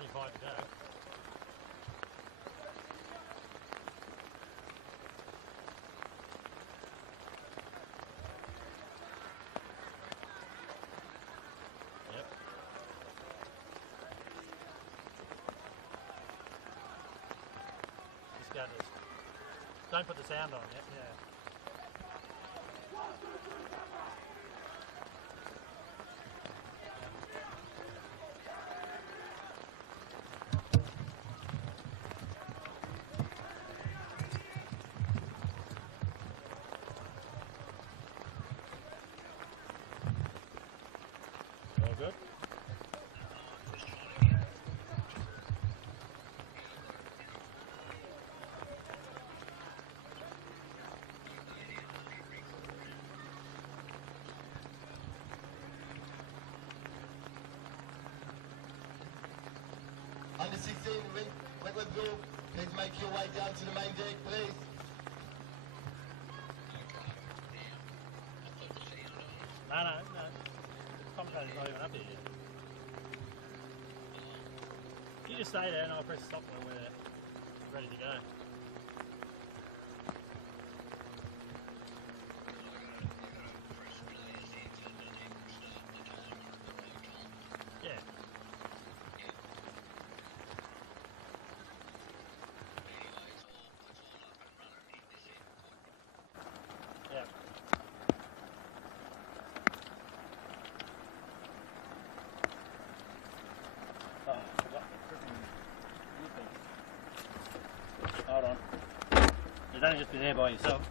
only 5 to go. Yep. Just go to, don't put the sound on yet. Yeah. All good. Under 16, Wentworthville, please make your way down to the main deck, please. No. Commentator's not even up here yet. You just stay there and I'll press stop when we're ready to go. Yeah. Yeah. Oh, I forgot the freaking... Hold on. You don't just be there by yourself.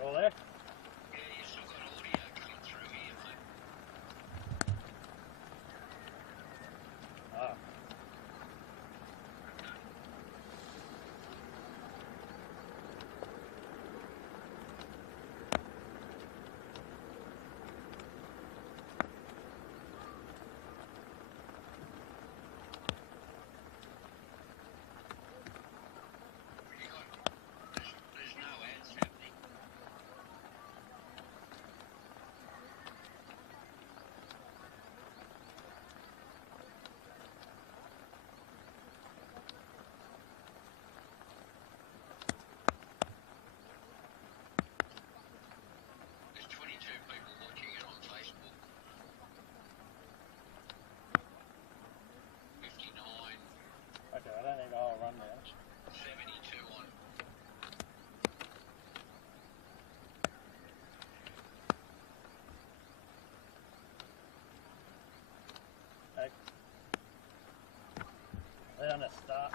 You all there? Yeah, you still got audio coming through here, mate. Ah. There's no ads happening. There's 22 people watching it on Facebook. 59, Okay, I don't need the whole rundown. 72 on. Okay. They're on the start.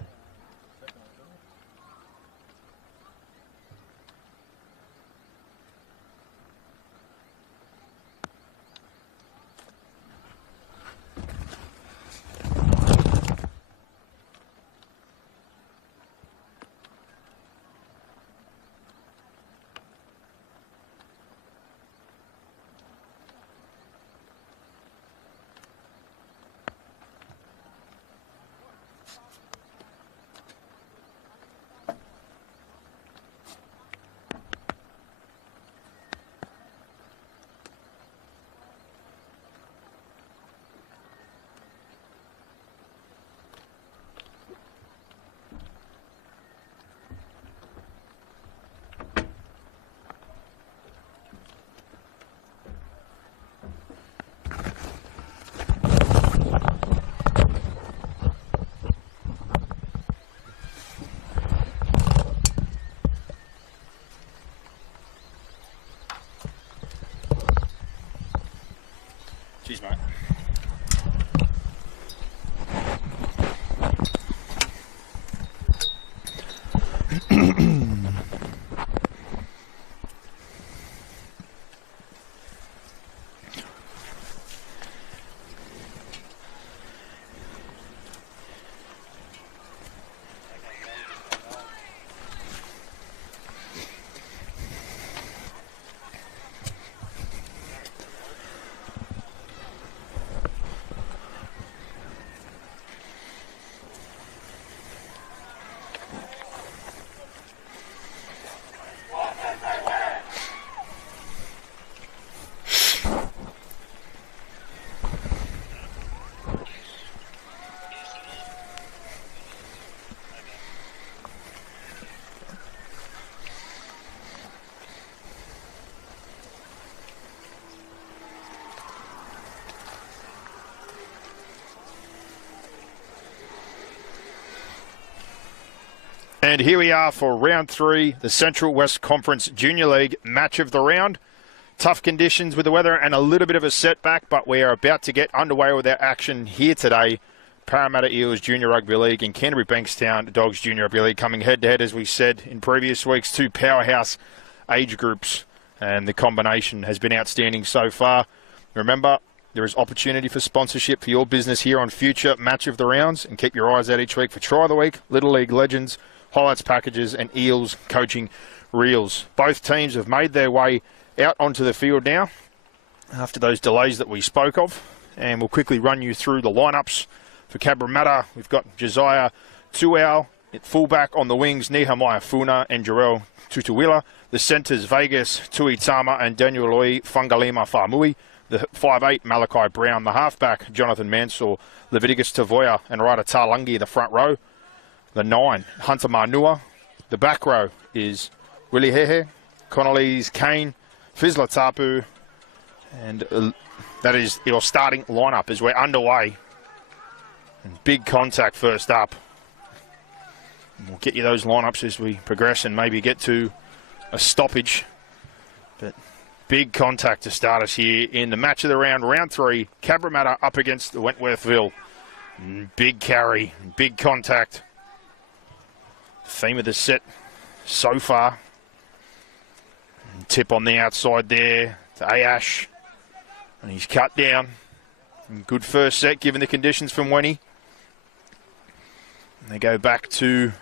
Cheers, mate. And here we are for round 3, the Central West Conference Junior League match of the round. Tough conditions with the weather and a little bit of a setback, but we are about to get underway with our action here today. Parramatta Eels Junior Rugby League and Canterbury Bankstown Dogs Junior Rugby League coming head-to-head, as we said in previous weeks, 2 powerhouse age groups, and the combination has been outstanding so far. Remember, there is opportunity for sponsorship for your business here on future Match of the Rounds, and keep your eyes out each week for Try of the Week, Little League Legends, highlights packages and Eels coaching reels. Both teams have made their way out onto the field now after those delays that we spoke of, and we'll quickly run you through the lineups. For Cabramatta, we've got Josiah Tuau at fullback, on the wings Nehemiah Funa and Jarrell Tutuila. The centres Vegas Tuitama and Daniel Loi Fungalima Famui. The 5'8 Malachi Brown. The halfback Jonathan Mansour, Leviticus Tavoya and Ryder Talangi the front row. The 9, Hunter Manua. The back row is Willie Hehe, Connolly's Kane, Fizzler Tapu, and that is your starting lineup as we're underway. And big contact first up. And we'll get you those lineups as we progress and maybe get to a stoppage. But big contact to start us here in the match of the round, round 3. Cabramatta up against the Wentworthville. And big carry, big contact. Theme of the set so far. And tip on the outside there to Ayash. And he's cut down. And good first set given the conditions from Wenny. And they go back to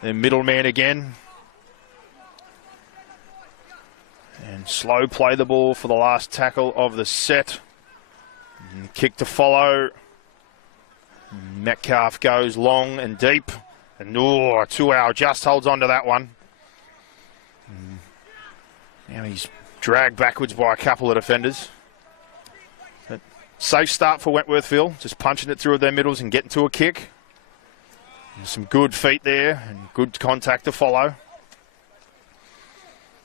the middleman again. And slow play the ball for the last tackle of the set. And kick to follow. And Metcalf goes long and deep. And Tuau just holds on to that one. Now he's dragged backwards by a couple of defenders. But safe start for Wentworthville, just punching it through their middles and getting to a kick. And some good feet there and good contact to follow.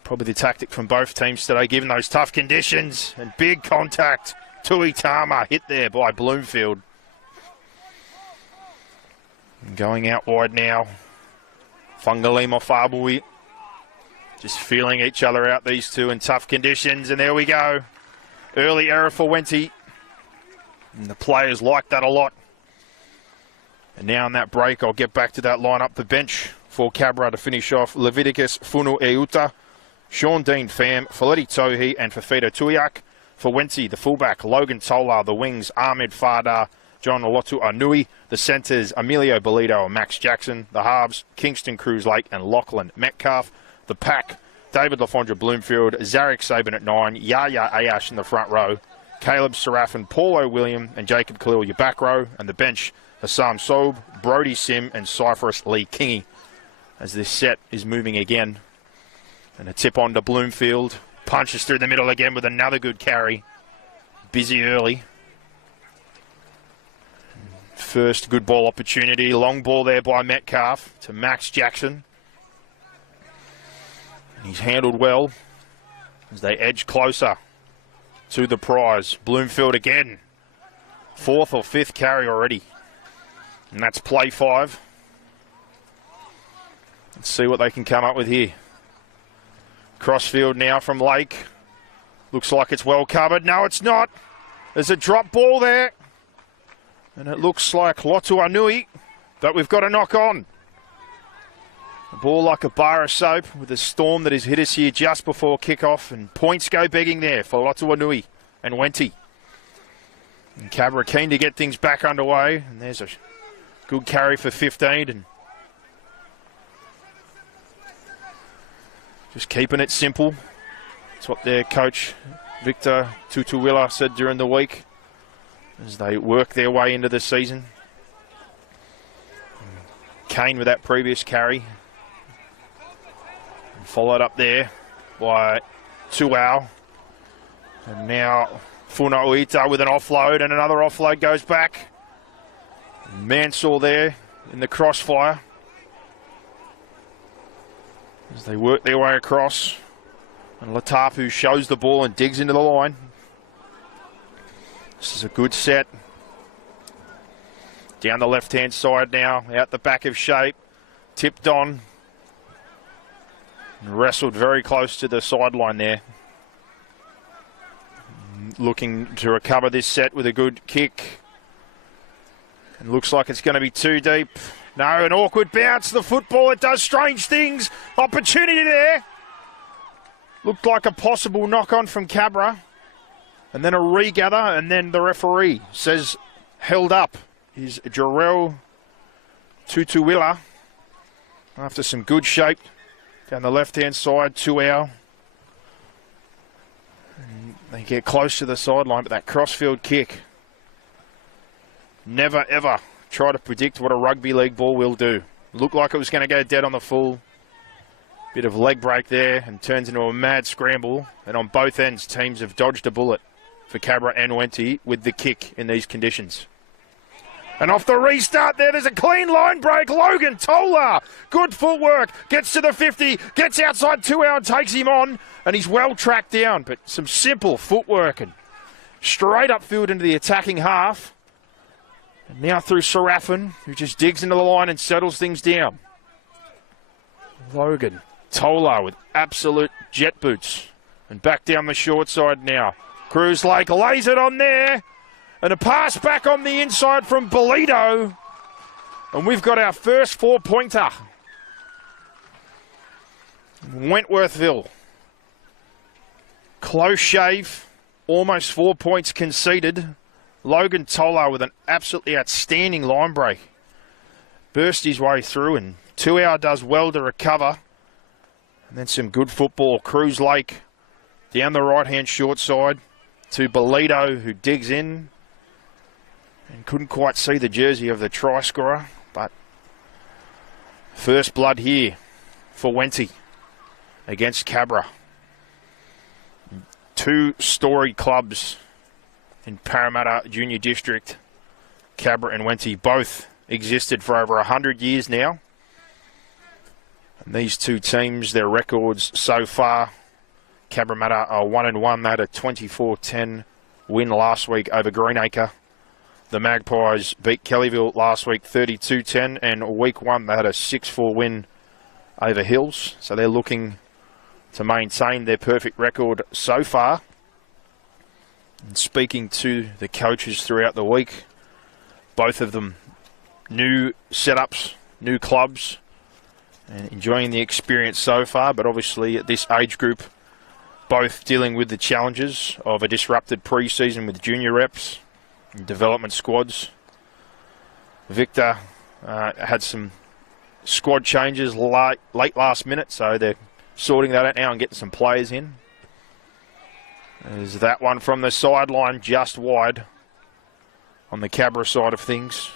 Probably the tactic from both teams today, given those tough conditions. And big contact. Tuitama hit there by Bloomfield. And going out wide now. Fungalima Fabui. Just feeling each other out, these two, in tough conditions. And there we go. Early error for Wenty. And the players like that a lot. And now in that break, I'll get back to that lineup. The bench for Cabra to finish off. Leviticus Funu Euta. Sean Dean Pham. Faleti Tohi and Fafita Tuiak. For Wenty, the fullback, Logan Tolar. The wings, Ahmed Fardar. John Olotu Anui. The centres, Emilio Bolito and Max Jackson. The halves, Kingston Cruz Lake and Lachlan Metcalf. The pack, David Lafondra Bloomfield, Zarek Sabin at 9, Yaya Ayash in the front row, Caleb Seraphin, Paulo William and Jacob Khalil your back row, and the bench, Hassam Sob, Brody Sim and Cypress Lee Kingy. As this set is moving again. And a tip on to Bloomfield, punches through the middle again with another good carry. Busy early. First good ball opportunity, long ball there by Metcalf to Max Jackson. He's handled well as they edge closer to the prize. Bloomfield again. 4th or 5th carry already. And that's play 5. Let's see what they can come up with here. Crossfield now from Lake. Looks like it's well covered. No, it's not. There's a drop ball there. And it looks like Lotu Anui, but we've got a knock on. A ball like a bar of soap with a storm that has hit us here just before kickoff. And points go begging there for Lotu Anui and Wenty. And Cabra keen to get things back underway. And there's a good carry for 15. And just keeping it simple. That's what their coach, Victor Tutuwila, said during the week as they work their way into the season. Kane with that previous carry. And followed up there by Tuau. And now Funa Uita with an offload, and another offload goes back. Mansell there in the crossfire as they work their way across. And Latafu shows the ball and digs into the line. This is a good set. Down the left-hand side now, out the back of shape. Tipped on. And wrestled very close to the sideline there. Looking to recover this set with a good kick. And looks like it's going to be too deep. No, an awkward bounce. The football, it does strange things. Opportunity there. Looked like a possible knock-on from Cabra. And then a regather, and then the referee says held up is Jarrell Tutuwila. After some good shape down the left-hand side, 2 hour. And they get close to the sideline, but that crossfield kick. Never, ever try to predict what a rugby league ball will do. Looked like it was going to go dead on the full. Bit of leg break there and turns into a mad scramble. And on both ends, teams have dodged a bullet for Cabra and Wenty with the kick in these conditions. And off the restart there's a clean line break. Logan Tola, good footwork, gets to the 50, gets outside 2 hour and takes him on. And he's well tracked down, but some simple footwork and straight upfield into the attacking half. And now through Serafin, who just digs into the line and settles things down. Logan Tola with absolute jet boots. And back down the short side now. Cruz Lake lays it on there. And a pass back on the inside from Bolito. And we've got our first 4-pointer. Wentworthville. Close shave. Almost 4 points conceded. Logan Tola with an absolutely outstanding line break. Burst his way through, and 2 hour does well to recover. And then some good football. Cruz Lake down the right-hand short side to Bolito, who digs in and couldn't quite see the jersey of the try scorer. But first blood here for Wenty against Cabra. 2 storied clubs in Parramatta Junior District. Cabra and Wenty both existed for over 100 years now. And these two teams, their records so far, Cabramatta are 1-1. They had a 24-10 win last week over Greenacre. The Magpies beat Kellyville last week 32-10, and week 1 they had a 6-4 win over Hills. So they're looking to maintain their perfect record so far. And speaking to the coaches throughout the week, both of them new setups, new clubs, and enjoying the experience so far, but obviously at this age group, both dealing with the challenges of a disrupted pre-season with junior reps and development squads. Victor had some squad changes late last minute, so they're sorting that out now and getting some players in. There's that one from the sideline just wide on the Cabra side of things.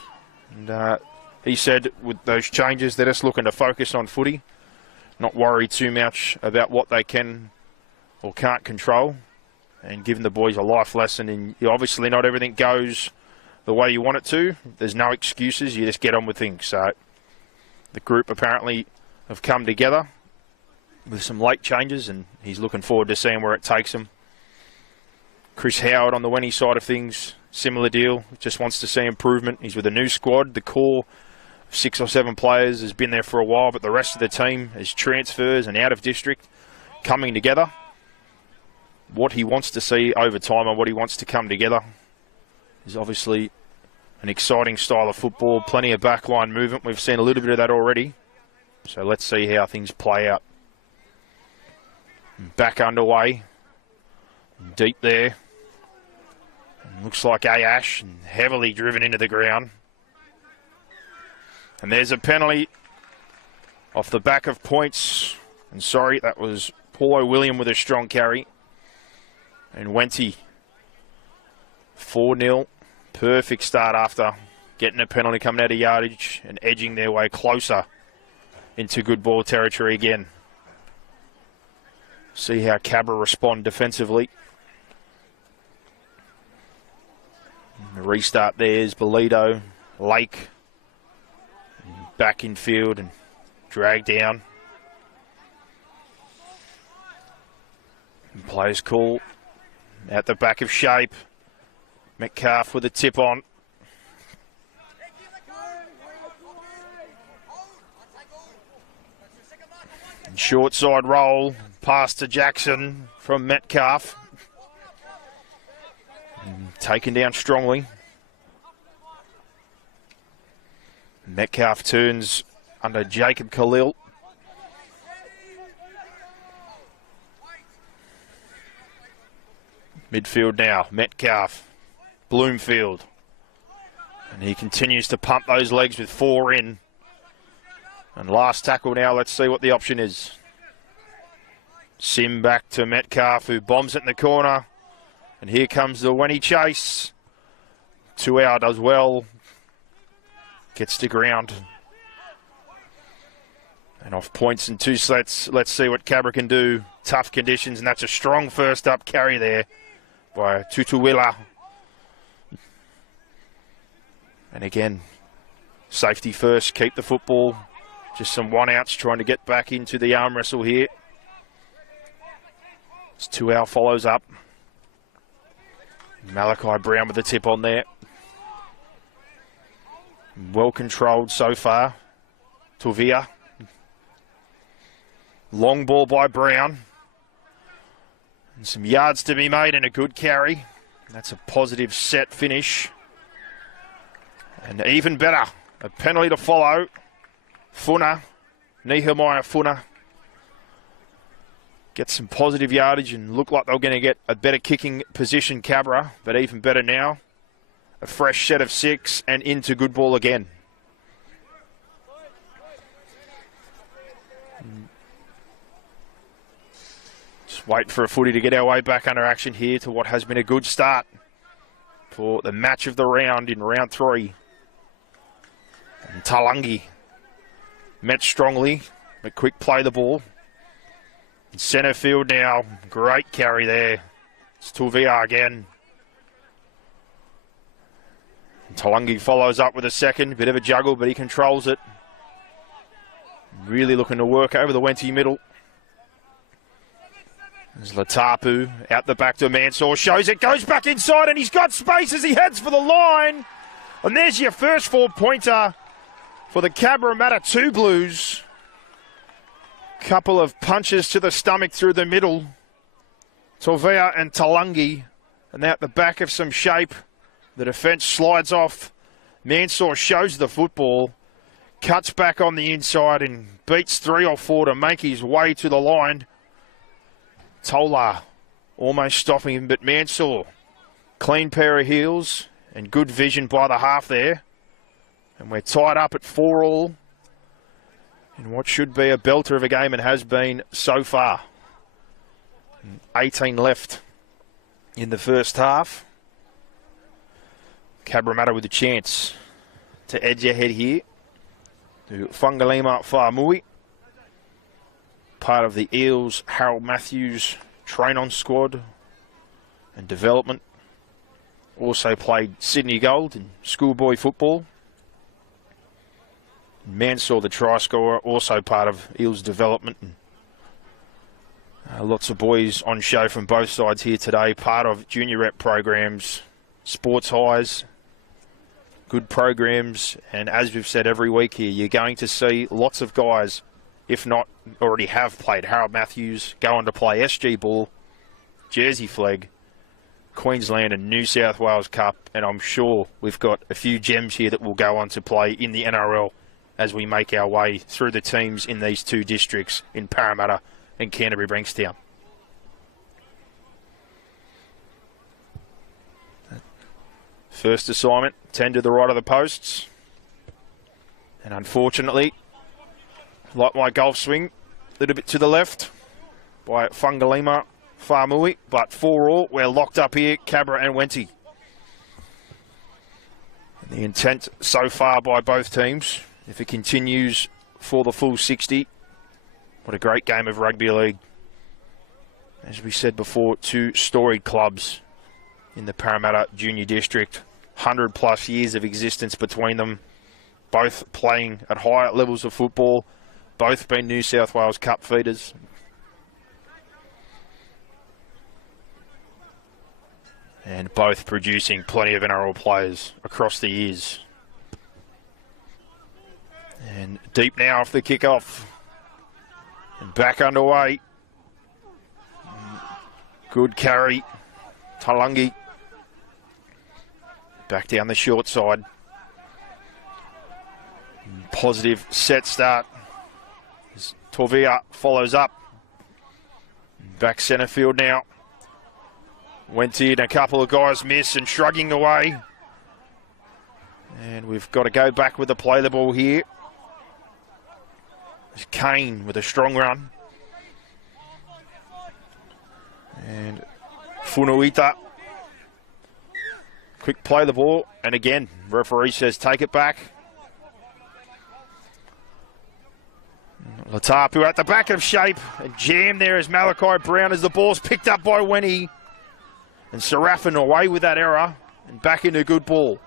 And he said with those changes, they're just looking to focus on footy, not worry too much about what they can or can't control, and giving the boys a life lesson. And obviously not everything goes the way you want it to. There's no excuses. You just get on with things. So the group apparently have come together with some late changes, and he's looking forward to seeing where it takes him. Chris Howard on the Wenny side of things, similar deal. Just wants to see improvement. He's with a new squad. The core of 6 or 7 players has been there for a while, but the rest of the team is transfers and out of district coming together. What he wants to see over time and what he wants to come together is obviously an exciting style of football. Plenty of backline movement. We've seen a little bit of that already. So let's see how things play out. Back underway. Deep there. Looks like Ash, and heavily driven into the ground. And there's a penalty off the back of points. And sorry, that was Paulo William with a strong carry. And Wenty, 4-0. Perfect start after getting a penalty coming out of yardage and edging their way closer into good ball territory again. See how Cabra respond defensively. And the restart there is Bolito, Lake, back in field and dragged down. And plays cool. At the back of shape. Metcalf with a tip on. And short side roll. Pass to Jackson from Metcalf. And taken down strongly. Metcalf turns under Jacob Khalil. Midfield now, Metcalf, Bloomfield. And he continues to pump those legs with 4 in. And last tackle now, let's see what the option is. Sim back to Metcalf, who bombs it in the corner. And here comes the Wenny chase. 2 out as well. Gets to ground. And off points and 2 slets. Let's see what Cabra can do. Tough conditions, and that's a strong first up carry there by Tutuwila. And again, safety first, keep the football. Just some 1-outs trying to get back into the arm wrestle here. It's 2 out follows up. Malachi Brown with the tip on there. Well controlled so far. Tuvia. Long ball by Brown. And some yards to be made and a good carry. That's a positive set finish. And even better, a penalty to follow. Funa, Nehemiah Funa. Get some positive yardage and look like they're going to get a better kicking position, Cabra. But even better now, a fresh set of 6 and into good ball again. Just wait for a footy to get our way back under action here to what has been a good start for the match of the round in round 3. And Talangi met strongly, but quick play the ball. In centre field now, great carry there. It's Tuvia again. And Talangi follows up with a second, bit of a juggle, but he controls it. Really looking to work over the Wenty middle. There's Latapu out the back to Mansour, shows it, goes back inside, and he's got space as he heads for the line. And there's your first 4-pointer for the Cabramatta 2 Blues. Couple of punches to the stomach through the middle. Tovea and Talangi, and out the back of some shape. The defence slides off. Mansour shows the football, cuts back on the inside and beats 3 or 4 to make his way to the line. Tola almost stopping him, but Mansour, clean pair of heels and good vision by the half there. And we're tied up at 4-all in what should be a belter of a game and has been so far. 18 left in the first half. Cabramatta with a chance to edge ahead here to Fungalima Whaamui. Part of the Eels Harold Matthews train-on squad and development. Also played Sydney Gold in schoolboy football. Mansour, the try scorer, also part of Eels development. And lots of boys on show from both sides here today. Part of junior rep programs, sports highs, good programs. And as we've said every week here, you're going to see lots of guys, if not already have played Harold Matthews, go on to play SG ball, Jersey flag, Queensland and New South Wales Cup, and I'm sure we've got a few gems here that will go on to play in the NRL as we make our way through the teams in these two districts in Parramatta and Canterbury-Bankstown. First assignment, 10 to the right of the posts. And unfortunately, like my golf swing, a little bit to the left by Fungalima Farmui, but 4-all, we're locked up here, Cabra and Wenty. And the intent so far by both teams, if it continues for the full 60, what a great game of rugby league. As we said before, two storied clubs in the Parramatta Junior District. 100 plus years of existence between them, both playing at higher levels of football, both been New South Wales Cup feeders. And both producing plenty of NRL players across the years. And deep now off the kickoff. And back underway. Good carry. Talangi. Back down the short side. Positive set start. As Torvia follows up. Back centre field now. Went in, a couple of guys miss and shrugging away. And we've got to go back with the play the ball here. There's Kane with a strong run. And Funuita. Quick play the ball, and again, referee says take it back. Latapu at the back of shape, and jam there is Malachi Brown as the ball's picked up by Wenny. And Serafin away with that error, and back into good ball.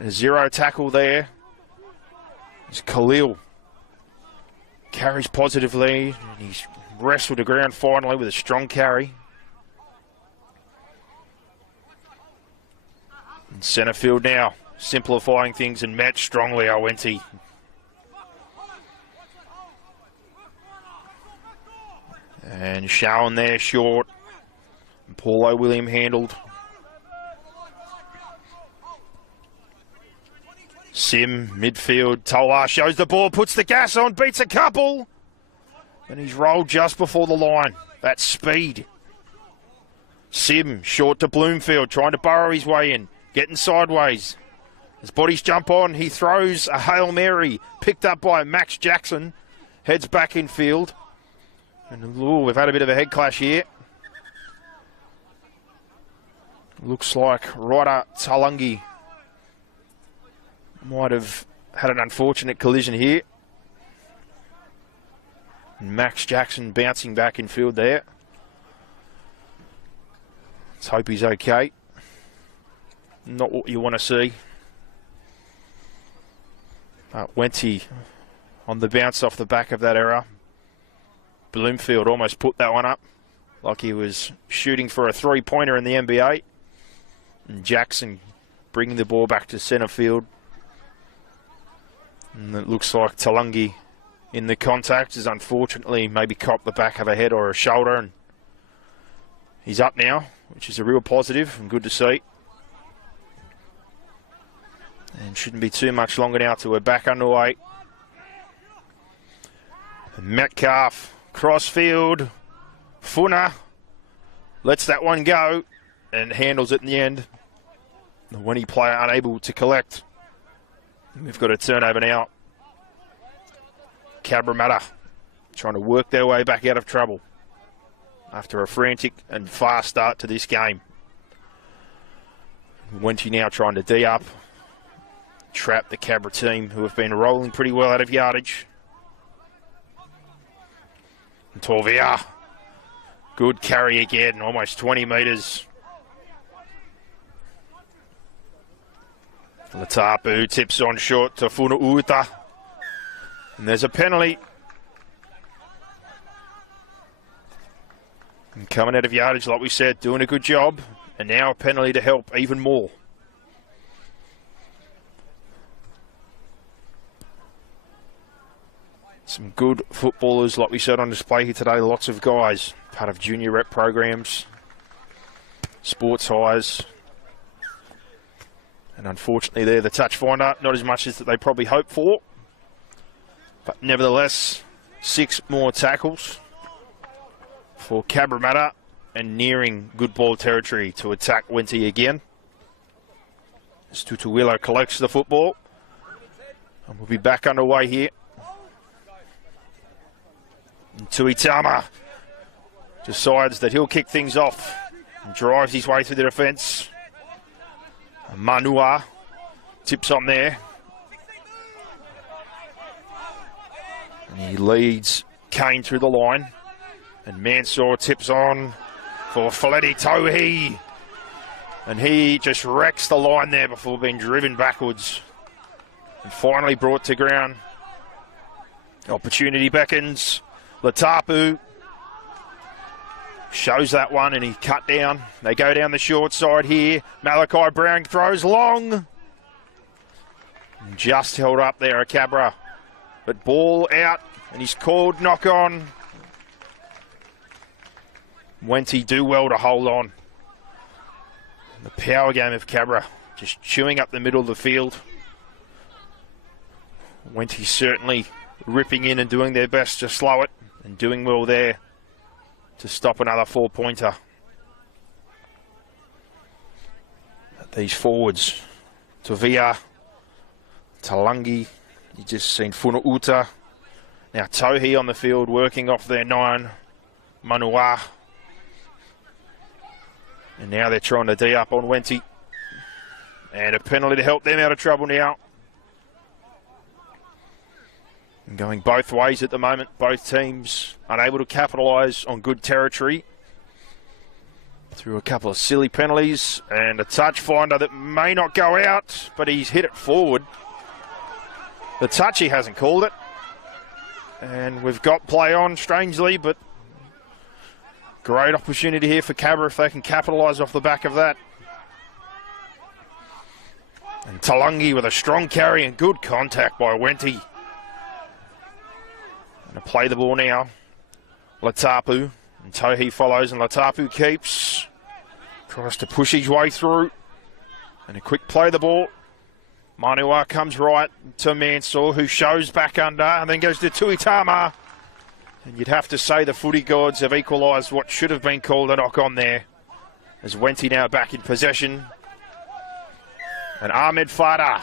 A zero tackle there. It's Khalil. Carries positively, and he's wrestled the ground finally with a strong carry. In centre field now, simplifying things and match strongly, Awenti. And Shawn there short. And Paulo William handled. Sim, midfield. Tolar shows the ball, puts the gas on, beats a couple. And he's rolled just before the line. That's speed. Sim, short to Bloomfield, trying to burrow his way in. Getting sideways. His bodies jump on. He throws a Hail Mary. Picked up by Max Jackson. Heads back in field. And ooh, we've had a bit of a head clash here. Looks like Ryder Talangi might have had an unfortunate collision here. And Max Jackson bouncing back in field there. Let's hope he's okay. Not what you want to see. Wenty on the bounce off the back of that error. Bloomfield almost put that one up like he was shooting for a three-pointer in the NBA. And Jackson bringing the ball back to centre field. And it looks like Talangi in the contact has unfortunately maybe copped the back of a head or a shoulder. And he's up now, which is a real positive and good to see. And shouldn't be too much longer now till we're back underway. Metcalf, crossfield, Funa lets that one go and handles it in the end. The Wenny player unable to collect. We've got a turnover now. Cabramatta trying to work their way back out of trouble after a frantic and fast start to this game. Wenty now trying to D up. Trap the Cabra team, who have been rolling pretty well out of yardage. And Torvia, good carry again, almost 20 metres. Latapu tips on short to Funuuta. And there's a penalty. And coming out of yardage, like we said, doing a good job. And now a penalty to help even more. Some good footballers, like we said, on display here today. Lots of guys, part of junior rep programs. sports highs. And unfortunately they're the touch finder, not as much as that they probably hoped for. But nevertheless, 6 more tackles for Cabramatta and nearing good ball territory to attack Wenty again. As Tutuilo collects the football. And we'll be back underway here. And Tuitama decides that he'll kick things off and drives his way through the defence. Manua tips on there. And he leads Kane through the line. And Mansour tips on for Faleti Tohi. And he just wrecks the line there before being driven backwards. And finally brought to ground. Opportunity beckons. Latapu shows that one and he cut down. They go down the short side here. Malachi Brown throws long. Just held up there, a Cabra. But ball out and he's called knock on. Wenty do well to hold on. The power game of Cabra just chewing up the middle of the field. Wenty certainly ripping in and doing their best to slow it and doing well there to stop another 4-pointer. These forwards, Tavia, Talangi, you just seen Funauta. Now Tohi on the field working off their 9, Manua. And now they're trying to D up on Wenty. And a penalty to help them out of trouble now. And going both ways at the moment, both teams unable to capitalise on good territory through a couple of silly penalties and a touch finder that may not go out, but he's hit it forward. The touch, he hasn't called it. And we've got play on, strangely, but great opportunity here for Cabra if they can capitalise off the back of that. And Talangi with a strong carry and good contact by Wenty. To play the ball now. Latapu. And Tohi follows and Latapu keeps. Tries to push his way through. And a quick play the ball. Manua comes right to Mansour, who shows back under and then goes to Tuitama. And you'd have to say the footy gods have equalised what should have been called a knock on there. As Wenty now back in possession. And Ahmed Fada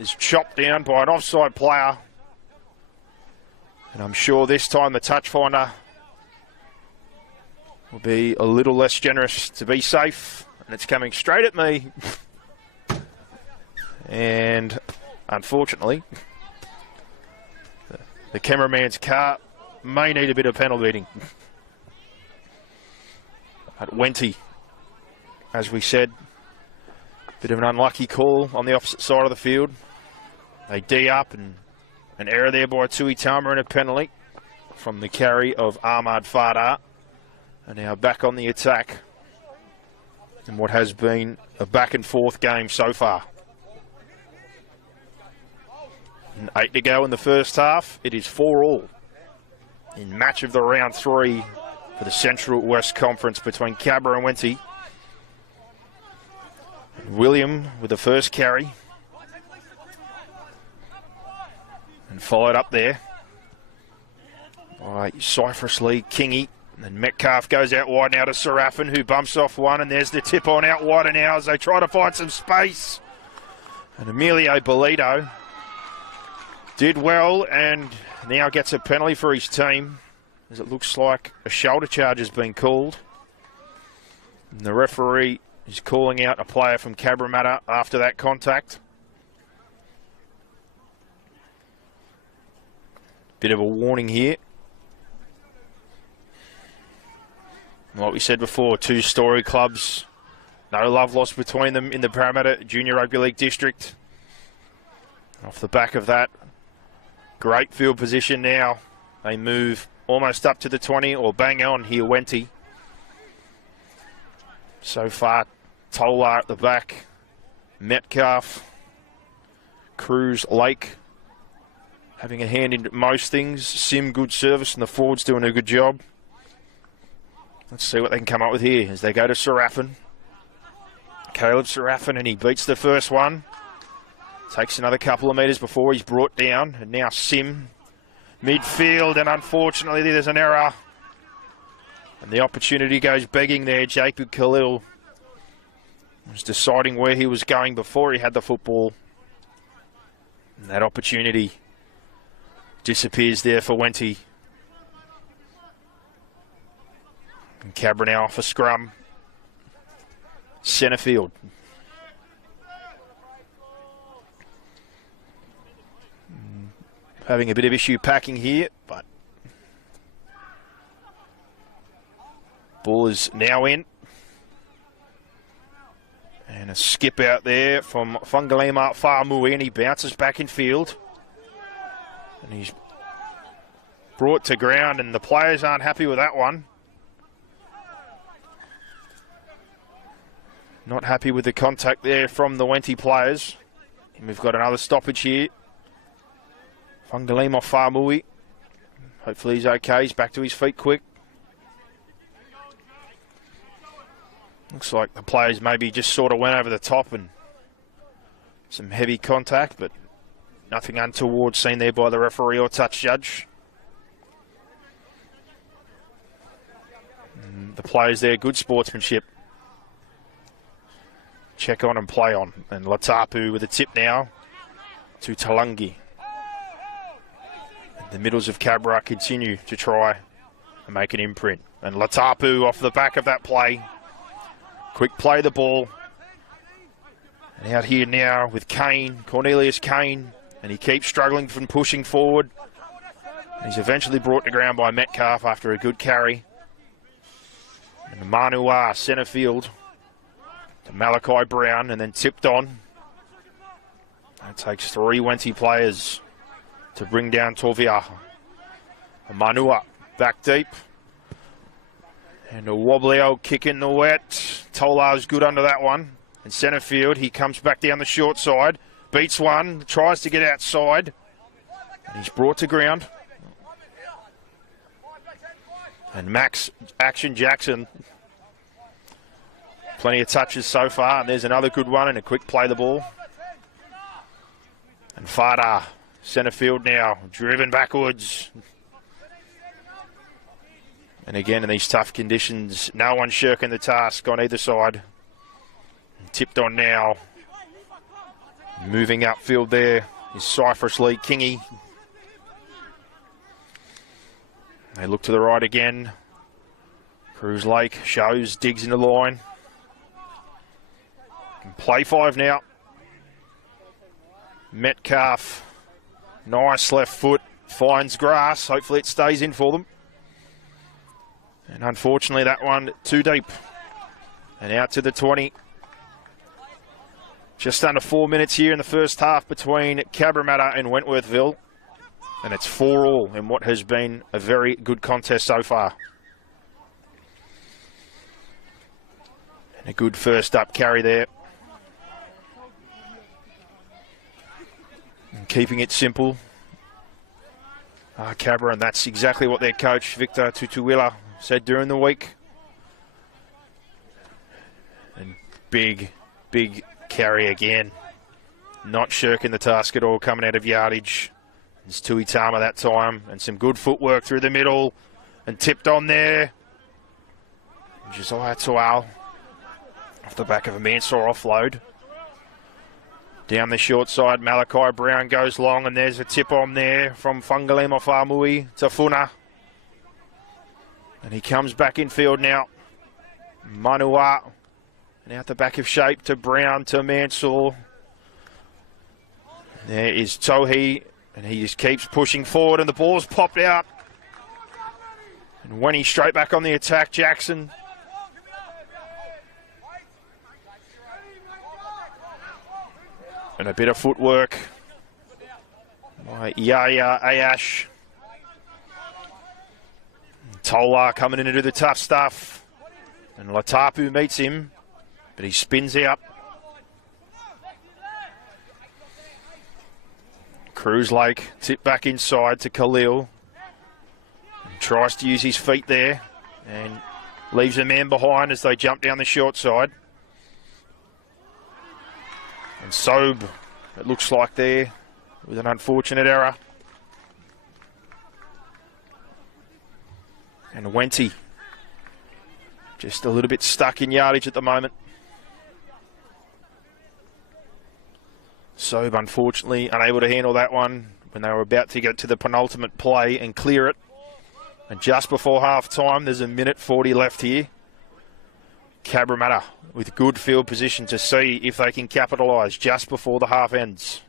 is chopped down by an offside player. And I'm sure this time the touch finder will be a little less generous to be safe. And it's coming straight at me. And unfortunately, the cameraman's car may need a bit of penalty beating. At Wenty, as we said, bit of an unlucky call on the opposite side of the field. They D up and an error there by Tuitama and a penalty from the carry of Ahmad Fada. And now back on the attack in what has been a back and forth game so far. And 8 to go in the first half. It is 4-all in match of the round 3 for the Central West Conference between Cabra and Wenty. William with the first carry. And followed up there by Cypress Lee, Kingy. And then Metcalf goes out wide now to Serafin, who bumps off one. And there's the tip on out wider now as they try to find some space. And Emilio Bolito did well and now gets a penalty for his team, as it looks like a shoulder charge has been called. And the referee is calling out a player from Cabramatta after that contact. Bit of a warning here. Like we said before, 2 story clubs. No love lost between them in the Parramatta Junior Rugby League District. Off the back of that, great field position now. They move almost up to the 20 or bang on here, Wenty. So far, Tolar at the back. Metcalf, Cruz, Lake having a hand in most things. Sim, good service, and the forwards doing a good job. Let's see what they can come up with here as they go to Serafin. Caleb Serafin, and he beats the first one. Takes another couple of metres before he's brought down. And now Sim, midfield, and unfortunately there's an error. And the opportunity goes begging there. Jacob Khalil was deciding where he was going before he had the football. And that opportunity disappears there for Wenty. And Cabra now off a scrum. Centre field. Having a bit of issue packing here, but ball is now in. And a skip out there from Fungalema Whaamui, and he bounces back in field. And he's brought to ground, and the players aren't happy with that one. Not happy with the contact there from the Wenty players. And we've got another stoppage here. Fungalema Whaamui. Hopefully he's okay. He's back to his feet quick. Looks like the players maybe just sort of went over the top and some heavy contact, but nothing untoward seen there by the referee or touch judge. And the players there, good sportsmanship. Check on and play on. And Latapu with a tip now to Talangi. The middles of Cabra continue to try and make an imprint. And Latapu off the back of that play. Quick play the ball. And out here now with Kane, Cornelius Kane. And he keeps struggling from pushing forward. And he's eventually brought to ground by Metcalf after a good carry. And Manua, centre field. To Malachi Brown, and then tipped on. It takes 3 Wenty players to bring down Torvia. Manua back deep. And a wobbly old kick in the wet. Tola's good under that one. In centre field, he comes back down the short side. Beats one, tries to get outside. And he's brought to ground. And Max Action Jackson. Plenty of touches so far. And there's another good one and a quick play the ball. And Fada, centre field now, driven backwards. And again, in these tough conditions, no one shirking the task on either side. Tipped on now. Moving upfield there is Cypress Lee Kingy. They look to the right again. Cruz Lake shows, digs in the line. Play 5 now. Metcalf, nice left foot, finds grass. Hopefully it stays in for them. And unfortunately that one too deep. And out to the 20. Just under 4 minutes here in the first half between Cabramatta and Wentworthville. And it's 4-4 in what has been a very good contest so far. And a good first up carry there. And keeping it simple. Cabra, and that's exactly what their coach, Victor Tutuila, said during the week. And big carry again. Not shirking the task at all, coming out of yardage. It's Tui Tama that time, and some good footwork through the middle. And tipped on there. Josiah Tual off the back of a Mansour offload. Down the short side, Malachi Brown goes long, and there's a tip on there from Fungalema Whaamui to Funa. And he comes back in field now. Manua. And out the back of shape to Brown to Mansour. There is Tohi, and he just keeps pushing forward, and the ball's popped out. And when he's straight back on the attack, Jackson. And a bit of footwork by Yaya Ayash. Tola coming in to do the tough stuff. And Latapu meets him, but he spins out. Cruz Lake tip back inside to Khalil. And tries to use his feet there and leaves a man behind as they jump down the short side. And Sobe, it looks like there, with an unfortunate error. And Wenty, just a little bit stuck in yardage at the moment. Sobe, unfortunately, unable to handle that one when they were about to get to the penultimate play and clear it. And just before half-time, there's a minute 40 left here. Cabramatta with good field position to see if they can capitalise just before the half ends.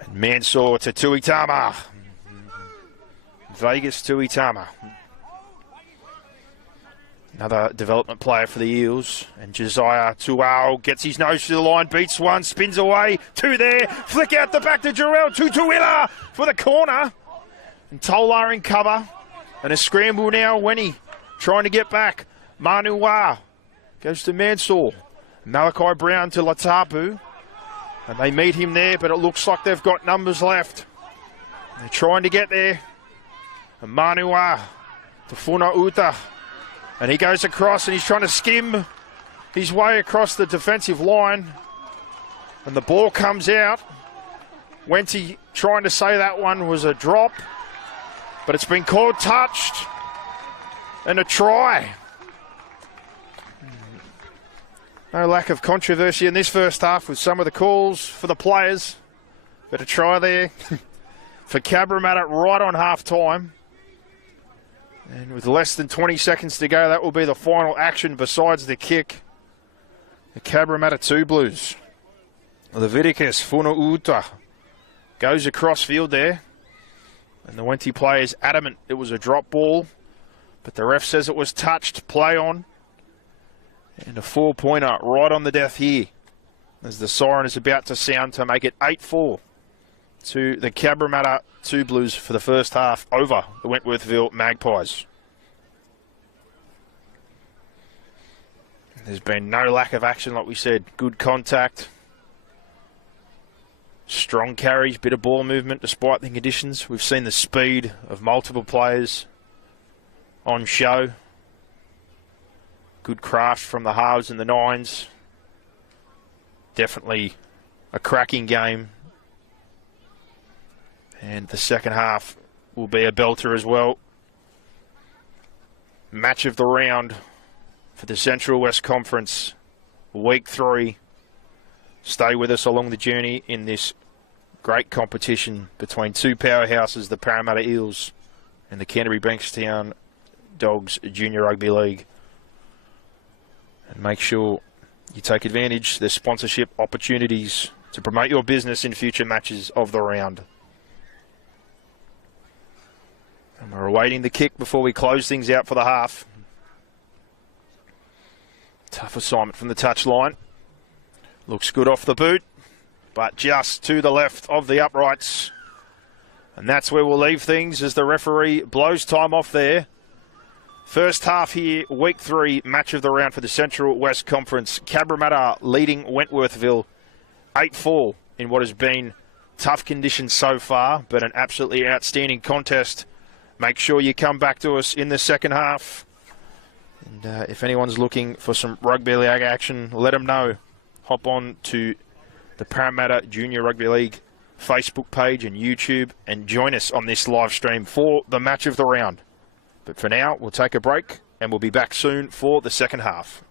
And Mansour to Tuitama. Vegas Tuitama. Another development player for the Eels. And Josiah Tuau gets his nose to the line, beats one, spins away, two there, flick out the back to Jarrell, to Tuila for the corner. And Tolar in cover. And a scramble now, Wenny trying to get back. Manua goes to Mansour. Malachi Brown to Latapu. And they meet him there, but it looks like they've got numbers left. They're trying to get there. And Manua to Funa Uta. And he goes across and he's trying to skim his way across the defensive line. And the ball comes out. Wenty trying to say that one was a drop. But it's been called touched. And a try. No lack of controversy in this first half with some of the calls for the players. But a try there for Cabramatta right on half-time. And with less than 20 seconds to go, that will be the final action besides the kick. The Cabramatta 2 Blues. Leviticus Funauta goes across field there. And the Wenty player is adamant it was a drop ball. But the ref says it was touched. Play on. And a 4-pointer right on the death here. As the siren is about to sound to make it 8-4 to the Cabramatta 2 Blues for the first half over the Wentworthville Magpies. There's been no lack of action, like we said. Good contact. Strong carries, bit of ball movement despite the conditions. We've seen the speed of multiple players on show. Good craft from the halves and the nines. Definitely a cracking game. And the second half will be a belter as well. Match of the round for the Central West Conference, Week 3. Stay with us along the journey in this great competition between two powerhouses, the Parramatta Eels and the Canterbury Bankstown Dogs Junior Rugby League. And make sure you take advantage of the sponsorship opportunities to promote your business in future matches of the round. And we're awaiting the kick before we close things out for the half. Tough assignment from the touchline. Looks good off the boot, but just to the left of the uprights. And that's where we'll leave things as the referee blows time off there. First half here, Week 3, match of the round for the Central West Conference. Cabramatta leading Wentworthville 8-4 in what has been tough conditions so far, but an absolutely outstanding contest. Make sure you come back to us in the second half. And if anyone's looking for some rugby league action, let them know. Hop on to the Parramatta Junior Rugby League Facebook page and YouTube and join us on this live stream for the match of the round. But for now, we'll take a break and we'll be back soon for the second half.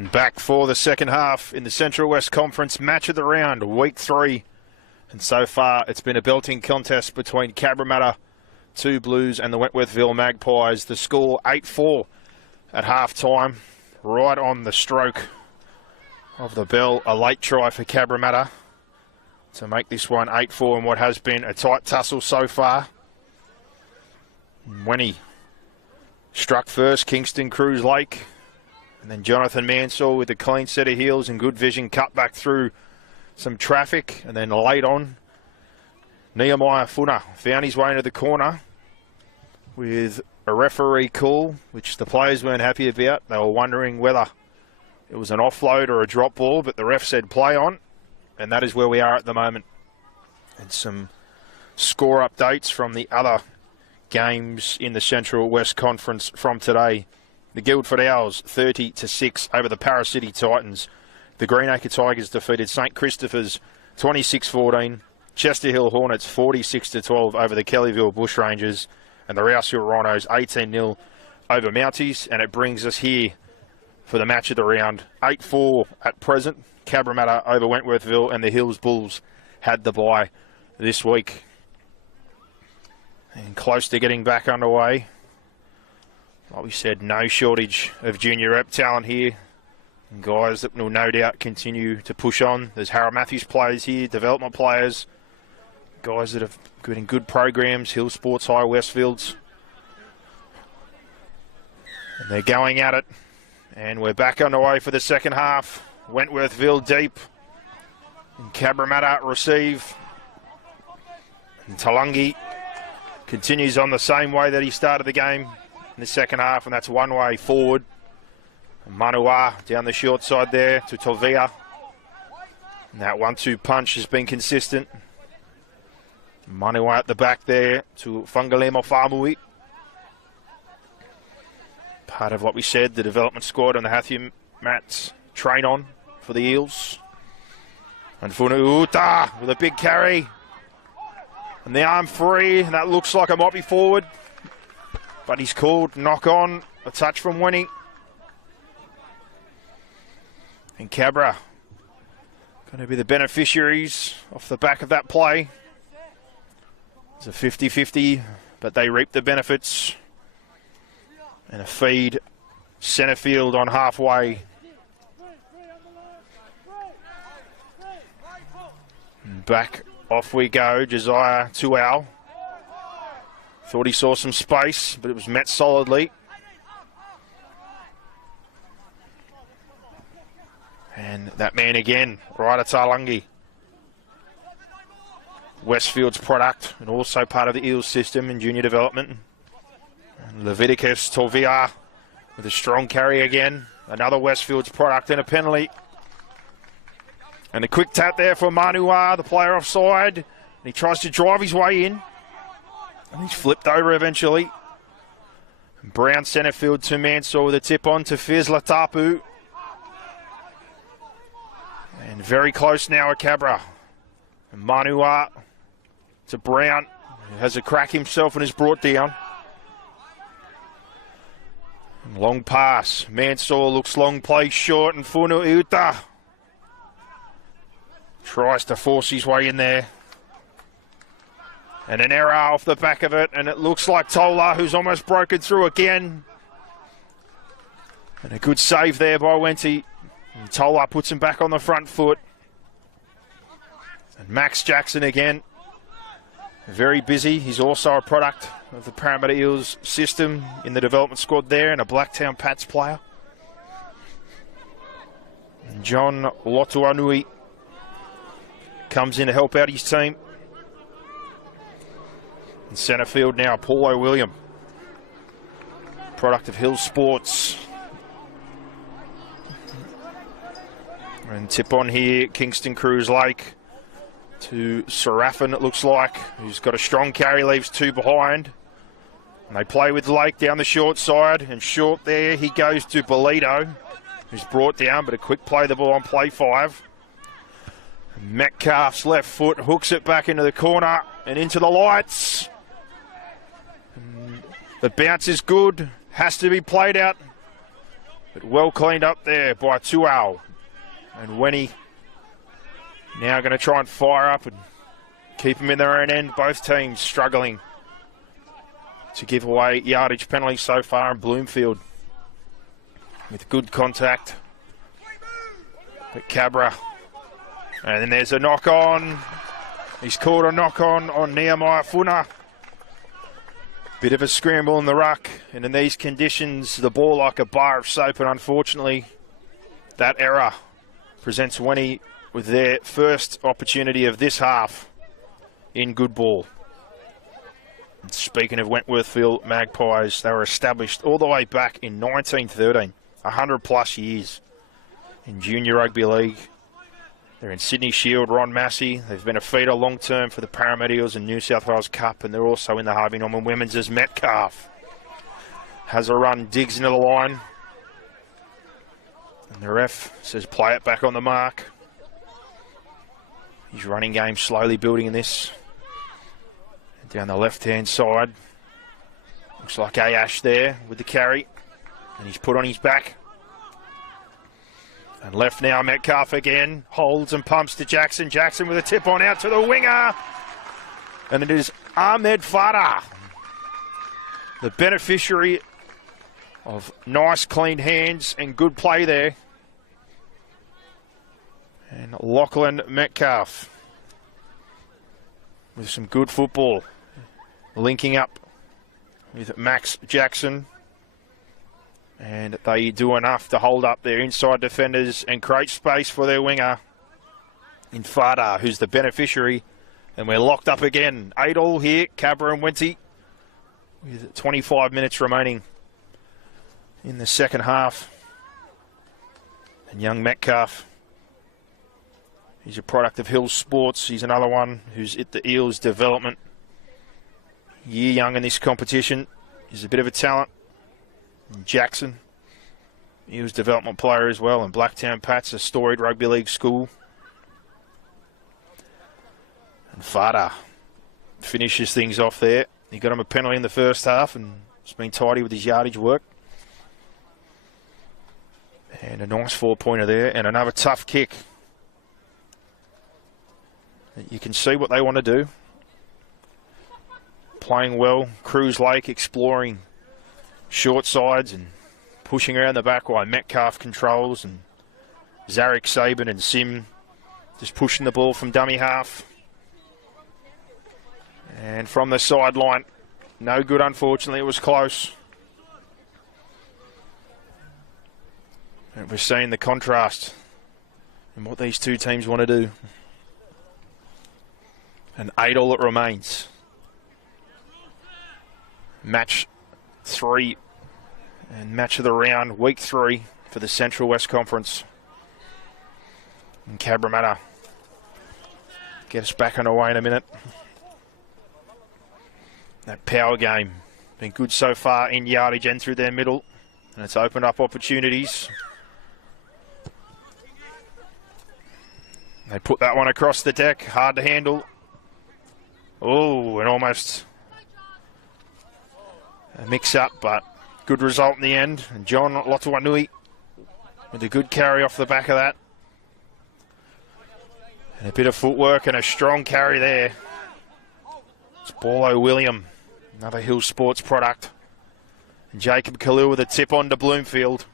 And back for the second half in the Central West Conference match of the round, week 3. And so far, it's been a belting contest between Cabramatta, 2 Blues, and the Wentworthville Magpies. The score 8-4 at half-time, right on the stroke of the bell. A late try for Cabramatta to make this one 8-4 in what has been a tight tussle so far. When he struck first, Kingston Cruise Lake, and then Jonathan Mansell with a clean set of heels and good vision cut back through some traffic, and then late on, Nehemiah Funa found his way into the corner with a referee call, which the players weren't happy about. They were wondering whether it was an offload or a drop ball, but the ref said play on, and that is where we are at the moment. And some score updates from the other games in the Central West Conference from today. The Guildford Owls 30-6 over the Parramatta Titans. The Greenacre Tigers defeated St Christopher's 26-14. Chester Hill Hornets 46-12 over the Kellyville Bushrangers. And the Rouse Hill Rhinos 18-0 over Mounties. And it brings us here for the match of the round. 8-4 at present. Cabramatta over Wentworthville, and the Hills Bulls had the bye this week. And close to getting back underway. Like we said, no shortage of junior rep talent here. And guys that will no doubt continue to push on. There's Harold Matthews players here, development players, guys that have getting good programs, Hill Sports High, Westfields. And they're going at it. And we're back underway for the second half. Wentworthville deep. And Cabramatta receive. And Talangi continues on the same way that he started the game in the second half, and that's one way forward. Manua down the short side there to Tolvia. And that 1-2 punch has been consistent. Manua at the back there to Fungalemo Famui. Part of what we said, the development squad and the Hathiam Mats train on for the Eels. And Funuuta with a big carry. And the arm free, and that looks like it might be forward. But he's called knock on, a touch from Winnie. And Cabra going to be the beneficiaries off the back of that play. It's a 50-50, but they reap the benefits. And a feed centre field on halfway. And back off we go, Josiah Tuau. Thought he saw some space, but it was met solidly. And that man again, right at Talangi. Westfield's product, and also part of the Eels system in junior development. And Leviticus Tolvia with a strong carry again. Another Westfield's product and a penalty. And a quick tap there for Manua, the player offside. And he tries to drive his way in. And he's flipped over eventually. Brown centre field to Mansell with a tip on to Fizla Tapu. And very close now at Cabra. And Manua to Brown, who has a crack himself and is brought down. And long pass. Mansell looks long, plays short, and Funu Iuta tries to force his way in there. And an error off the back of it, and it looks like Tola, who's almost broken through again. And a good save there by Wenty. And Tola puts him back on the front foot. And Max Jackson again, very busy. He's also a product of the Parramatta Eels system in the development squad there, and a Blacktown Pats player. And John Lotuanui comes in to help out his team. In centre field now, Paulo William, product of Hill Sports. And tip on here, Kingston Cruise Lake to Serafin, it looks like, who's got a strong carry, leaves 2 behind. And they play with Lake down the short side, and short there he goes to Bolito, who's brought down, but a quick play the ball on play 5. Metcalf's left foot hooks it back into the corner and into the lights. The bounce is good, has to be played out. But well cleaned up there by Tuau. And Wenny now going to try and fire up and keep them in their own end. Both teams struggling to give away yardage penalties so far in Bloomfield. With good contact. But Cabra. And then there's a knock on. He's caught a knock on Nehemiah Funa. Bit of a scramble in the ruck. And in these conditions, the ball like a bar of soap. And unfortunately, that error presents Wenny with their first opportunity of this half in good ball. And speaking of Wentworthville Magpies, they were established all the way back in 1913, 100 plus years in junior rugby league. They're in Sydney Shield, Ron Massey. They've been a feeder long term for the Parramatta Eels and New South Wales Cup, and they're also in the Harvey Norman Women's as Metcalf has a run, digs into the line. And the ref says play it back on the mark. His running game slowly building in this. Down the left-hand side. Looks like Ayash there with the carry. And he's put on his back. And left now, Metcalf again. Holds and pumps to Jackson. Jackson with a tip on out to the winger. And it is Ahmed Farah, the beneficiary of nice clean hands and good play there. And Lachlan Metcalf with some good football. Linking up with Max Jackson. And they do enough to hold up their inside defenders and create space for their winger in Fada, who's the beneficiary. And we're locked up again. 8-all here, Cabra and Wenty, with 25 minutes remaining in the second half. And young Metcalf, he's a product of Hills Sports. He's another one who's at the Eels development. Year young in this competition. He's a bit of a talent. Jackson, he was development player as well, and Blacktown Pats, a storied rugby league school. And Fada finishes things off there. He got him a penalty in the first half and has been tidy with his yardage work. And a nice 4-pointer there, and another tough kick. You can see what they want to do. Playing well, Cruz Lake exploring short sides and pushing around the back while Metcalf controls, and Zarek Sabin and Sim just pushing the ball from dummy half. And from the sideline, no good, unfortunately. It was close. And we're seeing the contrast in what these two teams want to do. And 8-all it remains. Match 3 and match of the round, week 3 for the Central West Conference. And Cabramatta get us back underway in a minute. That power game been good so far in yardage and through their middle, and it's opened up opportunities. They put that one across the deck, hard to handle. Oh, and almost a mix-up, but good result in the end. And John Lotuanui with a good carry off the back of that. And a bit of footwork and a strong carry there. It's Paulo William, another Hill Sports product. And Jacob Khalil with a tip on to Bloomfield.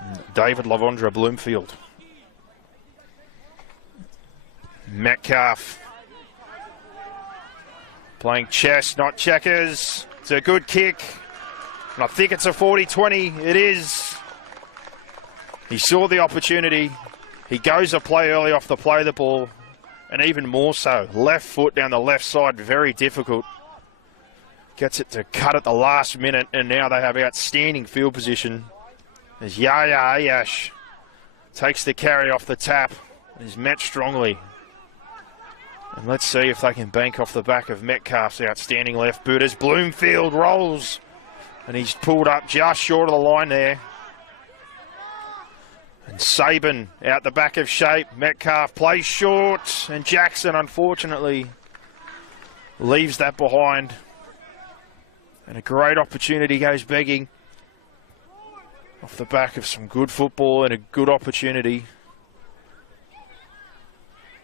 And David Lavondra, Bloomfield. Metcalf playing chess, not checkers. It's a good kick. And I think it's a 40-20. It is. He saw the opportunity. He goes a play early off the play of the ball. And even more so, left foot down the left side, very difficult. Gets it to cut at the last minute, and now they have outstanding field position. As Yaya Ayash takes the carry off the tap. Is met strongly. And let's see if they can bank off the back of Metcalf's outstanding left boot as Bloomfield rolls. And he's pulled up just short of the line there. And Sabin out the back of shape. Metcalf plays short. And Jackson, unfortunately, leaves that behind. And a great opportunity goes begging off the back of some good football and a good opportunity.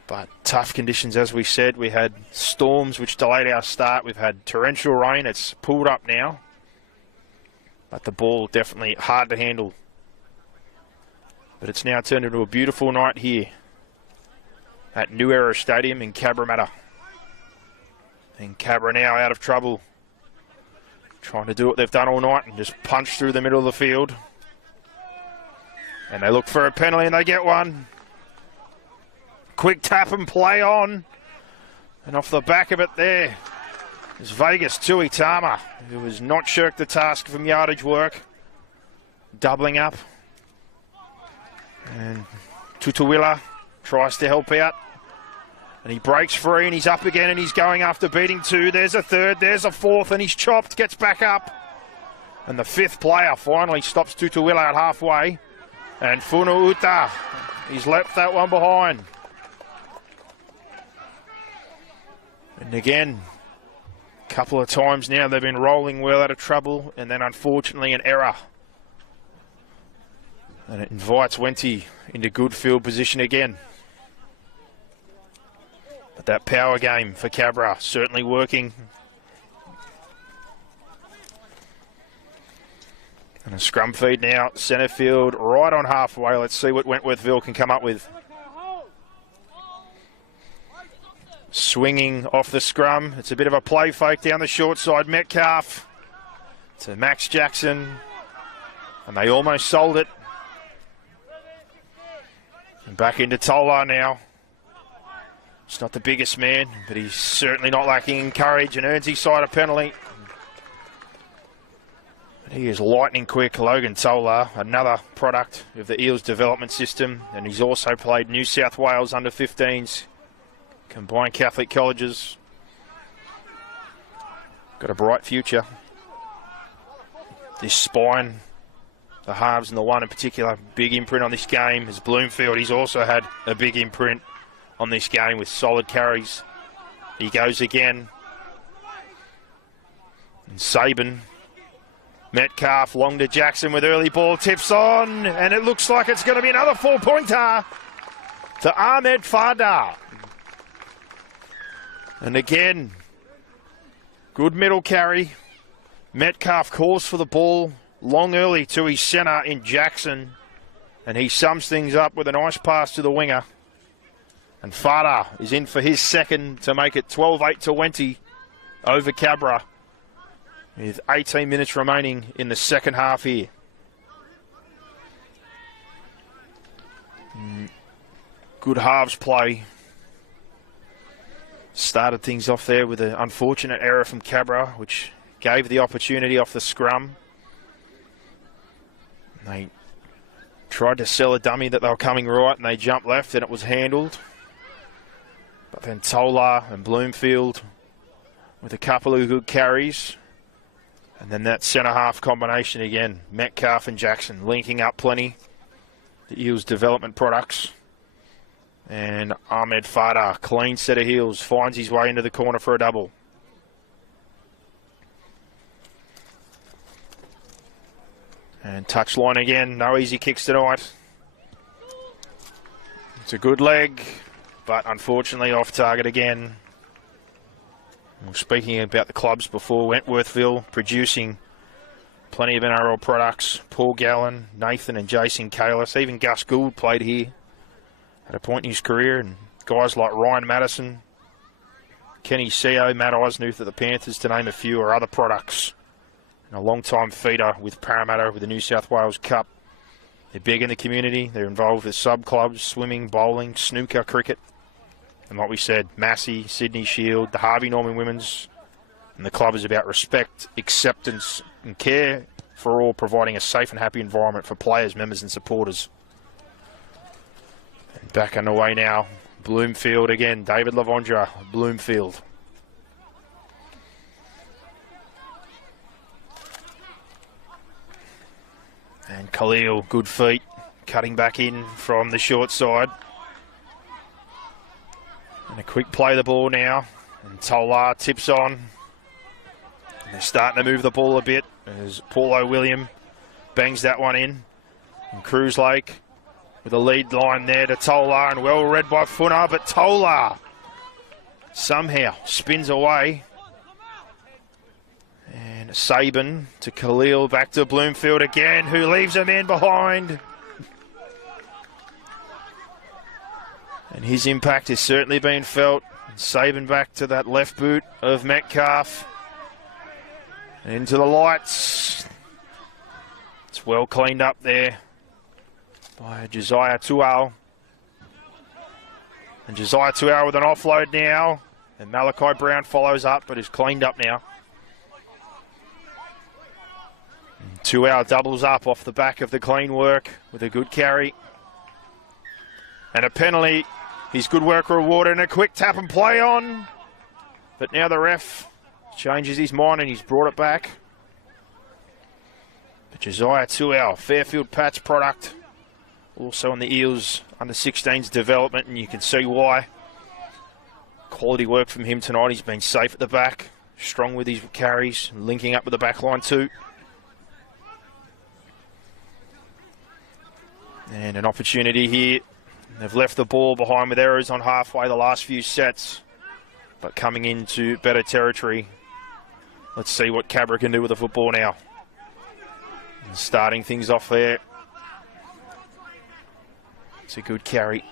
But tough conditions, as we said. We had storms which delayed our start. We've had torrential rain. It's pulled up now. But the ball definitely hard to handle. But it's now turned into a beautiful night here at New Era Stadium in Cabramatta. And Cabra now out of trouble. Trying to do what they've done all night and just punch through the middle of the field. And they look for a penalty and they get one. Quick tap and play on. And off the back of it there is Vegas Tuitama, who has not shirked the task from yardage work. Doubling up. And Tutuila tries to help out. And he breaks free and he's up again and he's going after beating two. There's a third, there's a fourth, and he's chopped, gets back up. And the fifth player finally stops Tutuila at halfway. And Funuuta, he's left that one behind. And again, a couple of times now they've been rolling well out of trouble, and then unfortunately an error. And it invites Wenty into good field position again. But that power game for Cabra certainly working. And a scrum feed now, centre field, right on halfway. Let's see what Wentworthville can come up with. Swinging off the scrum. It's a bit of a play fake down the short side. Metcalf to Max Jackson. And they almost sold it. And back into Tola now. He's not the biggest man, but he's certainly not lacking in courage and earns his side a penalty. He is lightning quick, Logan Tola, another product of the Eels development system, and he's also played New South Wales under-15s, combined Catholic colleges. Got a bright future. This spine, the halves and the one in particular, big imprint on this game. As Bloomfield, he's also had a big imprint on this game with solid carries. He goes again. And Sabin. Metcalf long to Jackson with early ball, tips on, and it looks like it's going to be another 4-pointer to Ahmed Fada. And again, good middle carry. Metcalf calls for the ball long early to his centre in Jackson, and he sums things up with a nice pass to the winger. And Fada is in for his second to make it 12-8 to Wenty over Cabra, with 18 minutes remaining in the second half here. Good halves play. Started things off there with an unfortunate error from Cabra, which gave the opportunity off the scrum. They tried to sell a dummy that they were coming right, and they jumped left, and it was handled. But then Tola and Bloomfield with a couple of good carries. And then that centre-half combination again. Metcalf and Jackson linking up plenty. The Eels development products. And Ahmed Fada, clean set of heels, finds his way into the corner for a double. And touchline again. No easy kicks tonight. It's a good leg, but unfortunately off target again. Well, speaking about the clubs before, Wentworthville producing plenty of NRL products. Paul Gallen, Nathan and Jason Kalis. Even Gus Gould played here at a point in his career. And guys like Ryan Madison, Kenny Seo, Matt Eisnuth at the Panthers, to name a few, are other products. And a long-time feeder with Parramatta with the New South Wales Cup. They're big in the community. They're involved with sub-clubs, swimming, bowling, snooker, cricket. And like we said, Massey, Sydney Shield, the Harvey Norman Women's. And the club is about respect, acceptance and care for all, providing a safe and happy environment for players, members and supporters. And back underway now, Bloomfield again, David Lavondra, Bloomfield. And Khalil, good feet, cutting back in from the short side. And a quick play the ball now. And Tola tips on. And they're starting to move the ball a bit as Paulo William bangs that one in. And Cruz Lake with a lead line there to Tola, and well read by Funa, but Tola somehow spins away. And Saban to Khalil, back to Bloomfield again, who leaves a man behind. And his impact has certainly been felt. Saban back to that left boot of Metcalf. And into the lights. It's well cleaned up there by Josiah Tuau. And Josiah Tuau with an offload now. And Malachi Brown follows up, but is cleaned up now. 2 hour doubles up off the back of the clean work with a good carry. And a penalty. His good work rewarded and a quick tap and play on. But now the ref changes his mind and he's brought it back. But Josiah Tuau, Fairfield Pats product. Also in the Eels under 16s development, and you can see why. Quality work from him tonight. He's been safe at the back. Strong with his carries, linking up with the back line too. And an opportunity here. They've left the ball behind with errors on halfway the last few sets, but coming into better territory. Let's see what Cabra can do with the football now. And starting things off there. It's a good carry.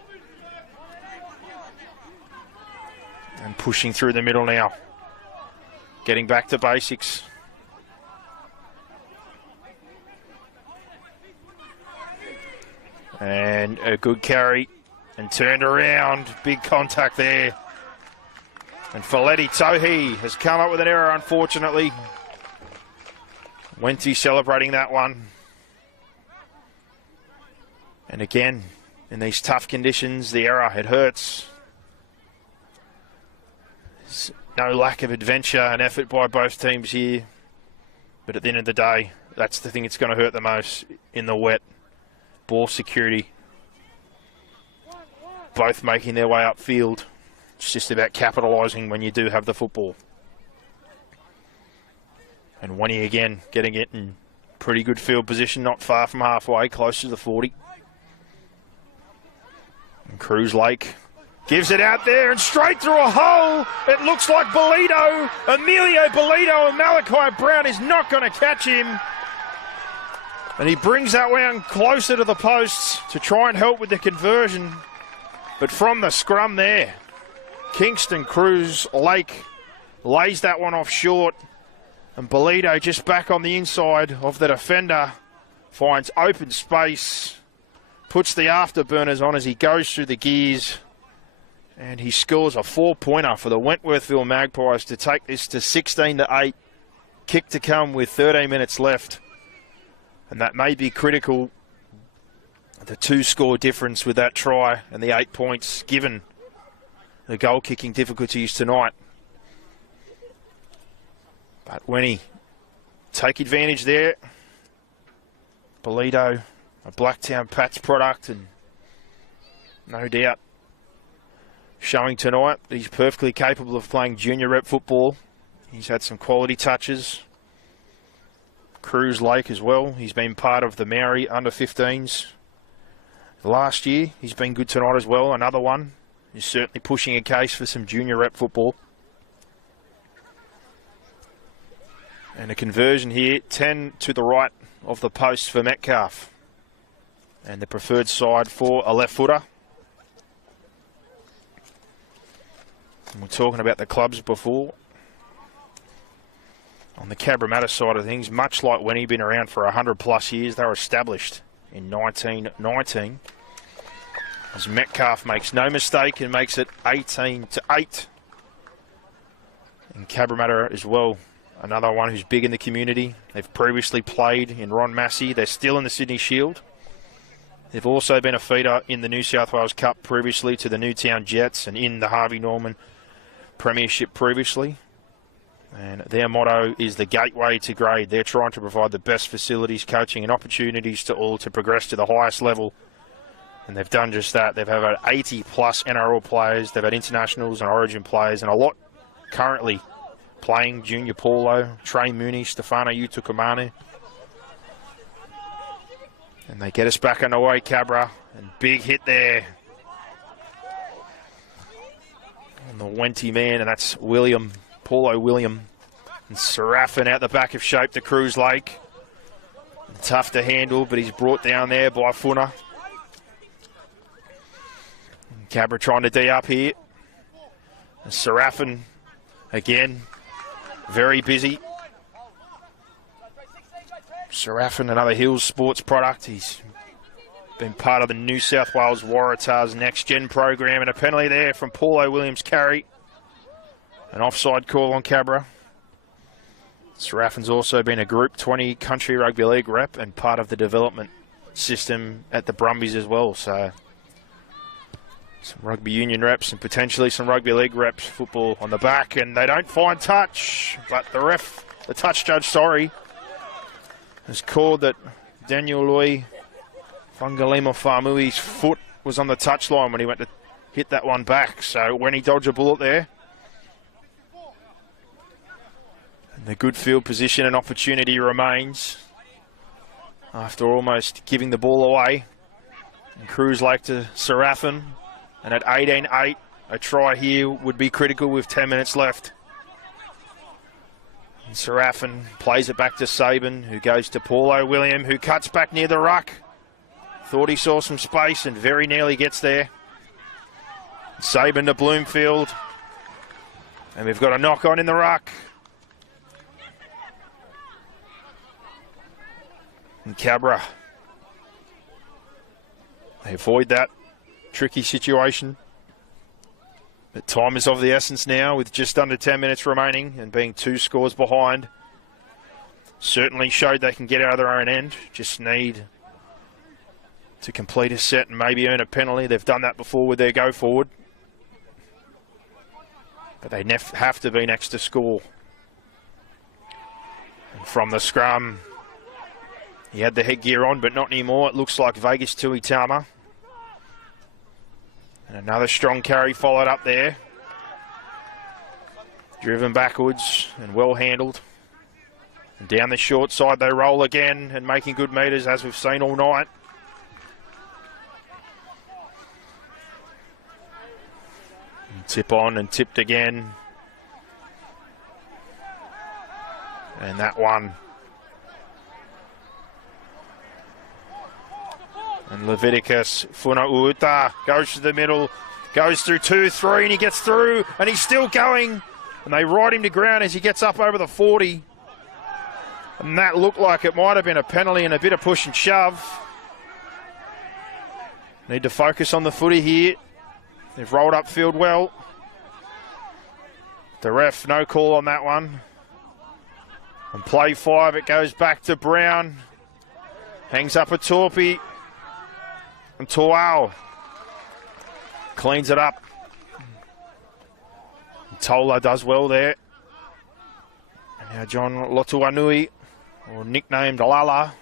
And pushing through the middle now. Getting back to basics. And a good carry. And turned around. Big contact there. And Folletti Tohi has come up with an error, unfortunately. Wenty celebrating that one. And again, in these tough conditions, the error, it hurts. There's no lack of adventure and effort by both teams here. But at the end of the day, that's the thing that's going to hurt the most in the wet. Ball security. Both making their way upfield. It's just about capitalising when you do have the football. And Wenty again getting it in pretty good field position, not far from halfway, close to the 40. And Cruz Lake gives it out there and straight through a hole. It looks like Bolito, Emilio Bolito, and Malachi Brown is not going to catch him. And he brings that one closer to the posts to try and help with the conversion. But from the scrum there, Kingston Cruz Lake lays that one off short. And Bolito just back on the inside of the defender, finds open space, puts the afterburners on as he goes through the gears. And he scores a 4-pointer for the Wentworthville Magpies to take this to 16-8. Kick to come with 13 minutes left. And that may be critical, the 2-score difference with that try and the 8 points given the goal-kicking difficulties tonight. But when he take advantage there, Bolito, a Blacktown Pats product, and no doubt showing tonight that he's perfectly capable of playing junior rep football. He's had some quality touches. Cruz Lake as well. He's been part of the Maori under-15s last year. He's been good tonight as well. Another one. He's certainly pushing a case for some junior rep football. And a conversion here, 10 to the right of the post for Metcalf. And the preferred side for a left footer. And we're talking about the clubs before. On the Cabramatta side of things, much like when he'd been around for 100 plus years, they were established in 1919. As Metcalf makes no mistake and makes it 18-8. And Cabramatta as well, another one who's big in the community. They've previously played in Ron Massey. They're still in the Sydney Shield. They've also been a feeder in the New South Wales Cup previously to the Newtown Jets and in the Harvey Norman Premiership previously. And their motto is the gateway to grade. They're trying to provide the best facilities, coaching and opportunities to all to progress to the highest level. And they've done just that. They've had about 80 plus NRL players. They've had internationals and origin players and a lot currently playing Junior Paulo, Trey Mooney, Stefano Utukamanu. And they get us back underway, Cabra. And big hit there on the Wenty man, and that's William, Paulo William. And Serafin out the back of shape to Cruise Lake. Tough to handle, but he's brought down there by Funa. Cabra trying to D up here. And Serafin again, very busy. Serafin, another Hills Sports product. He's been part of the New South Wales Waratahs Next Gen program, and a penalty there from Paulo Williams carry. An offside call on Cabra. Serafin's also been a Group 20 Country Rugby League rep and part of the development system at the Brumbies as well. So some rugby union reps and potentially some rugby league reps, football on the back, and they don't find touch. But the ref, the touch judge, has called that Daniel Lui Fungalima Famui's foot was on the touchline when he went to hit that one back. So when he dodged a bullet there, and the good field position and opportunity remains after almost giving the ball away. And Cruise Lake to Serafin. And at 18-8, a try here would be critical with 10 minutes left. And Serafin plays it back to Sabin, who goes to Paulo William, who cuts back near the ruck. Thought he saw some space and very nearly gets there. Sabin to Bloomfield. And we've got a knock on in the ruck. And Cabra, they avoid that tricky situation. But time is of the essence now with just under 10 minutes remaining and being 2 scores behind. Certainly showed they can get out of their own end. Just need to complete a set and maybe earn a penalty. They've done that before with their go forward. But they have to be next to score. And from the scrum, he had the headgear on, but not anymore. It looks like Vegas Tuitama. And another strong carry followed up there. Driven backwards and well handled. And down the short side they roll again and making good metres as we've seen all night. And tip on and tipped again. And that one. And Leviticus Funauta goes to the middle, goes through 2-3, and he gets through, and he's still going. And they ride him to ground as he gets up over the 40. And that looked like it might have been a penalty and a bit of push and shove. Need to focus on the footy here. They've rolled upfield well. The ref, no call on that one. On play 5, it goes back to Brown. Hangs up a Torpy. And Toao cleans it up. Tola does well there. And now John Lotuanui, or nicknamed Lala.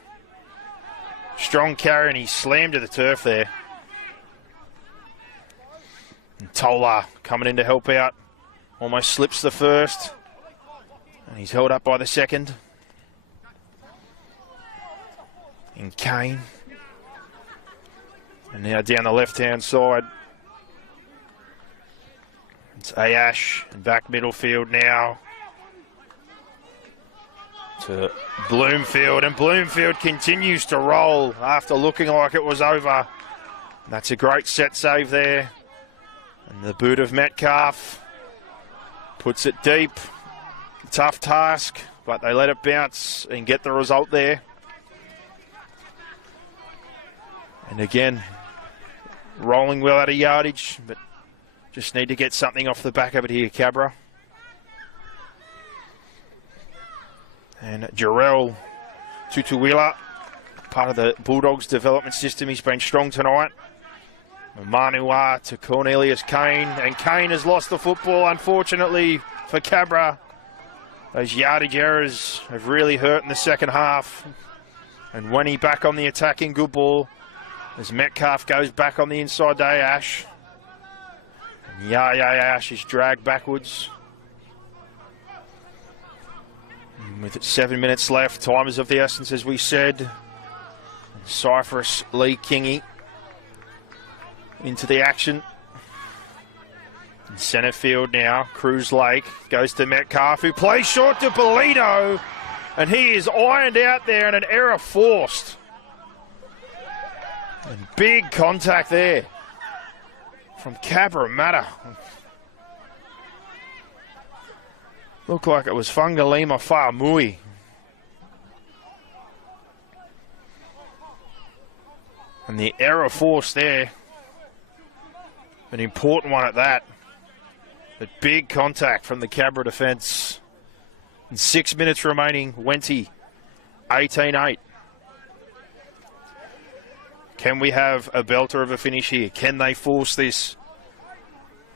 Strong carry, and he slammed to the turf there. And Tola coming in to help out. Almost slips the first. And he's held up by the second. And Kane. And now down the left-hand side, it's Ayash, and back middle field now to Bloomfield, and Bloomfield continues to roll after looking like it was over. And that's a great set save there. And the boot of Metcalf puts it deep. Tough task, but they let it bounce and get the result there. And again, rolling well out of yardage, but just need to get something off the back of it here, Cabra. And Jarrell Tutuila, part of the Bulldogs development system. He's been strong tonight. Manua to Cornelius Kane, and Kane has lost the football, unfortunately, for Cabra. Those yardage errors have really hurt in the second half. And when he back on the attacking, good ball. As Metcalf goes back on the inside to Ash. And Ash is dragged backwards. With 7 minutes left, time is of the essence, as we said. Cypress Lee Kingy into the action. In centre field now, Cruz Lake goes to Metcalf, who plays short to Bolito, and he is ironed out there and an error forced. And big contact there from Cabramatta. Looked like it was Fungalima Fa'amui. And the error force there, an important one at that. But big contact from the Cabra defence. And 6 minutes remaining, Wenty, 18-8. Can we have a belter of a finish here? Can they force this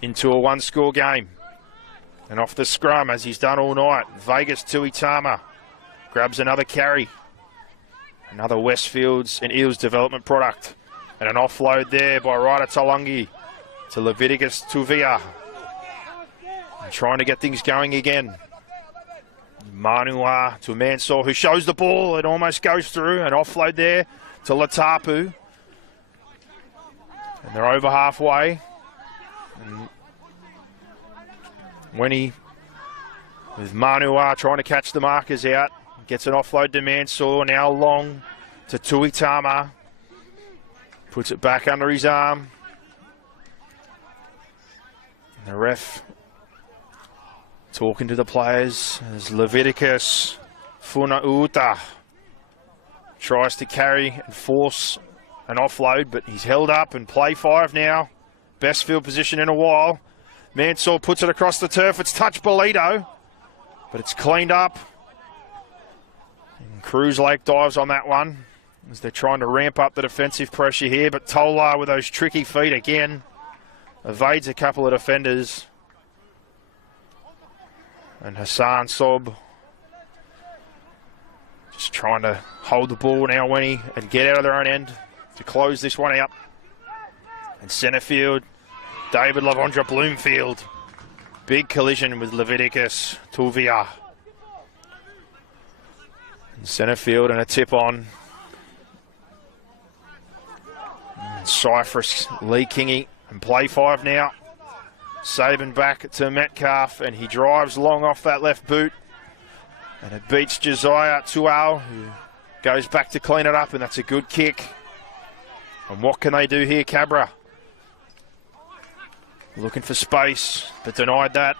into a one-score game? And off the scrum, as he's done all night, Vegas Tuitama grabs another carry. Another Westfields and Eels development product. And an offload there by Ryder Talangi to Leviticus Tuvia. And trying to get things going again. Manua to Mansour, who shows the ball. It almost goes through. An offload there to Latapu. And they're over halfway. And Wenny with Manua trying to catch the markers out. Gets an offload to Mansour, now long to Tuitama. Puts it back under his arm. And the ref talking to the players as Leviticus Funauta tries to carry and force an offload, but he's held up and play 5 now. Best field position in a while. Mansour puts it across the turf. It's touched Bolito, but it's cleaned up. And Cruz Lake dives on that one as they're trying to ramp up the defensive pressure here, but Tolar with those tricky feet again evades a couple of defenders. And Hassan Sob just trying to hold the ball now, Wenny, and get out of their own end to close this one out. And centre field, David Lavondra Bloomfield. Big collision with Leviticus Tuvia. In centre field and a tip on. And Cypress Lee Kingy and play 5 now. Saban back to Metcalf and he drives long off that left boot. And it beats Josiah Tuau, who goes back to clean it up, and that's a good kick. And what can they do here, Cabra? Looking for space, but denied that.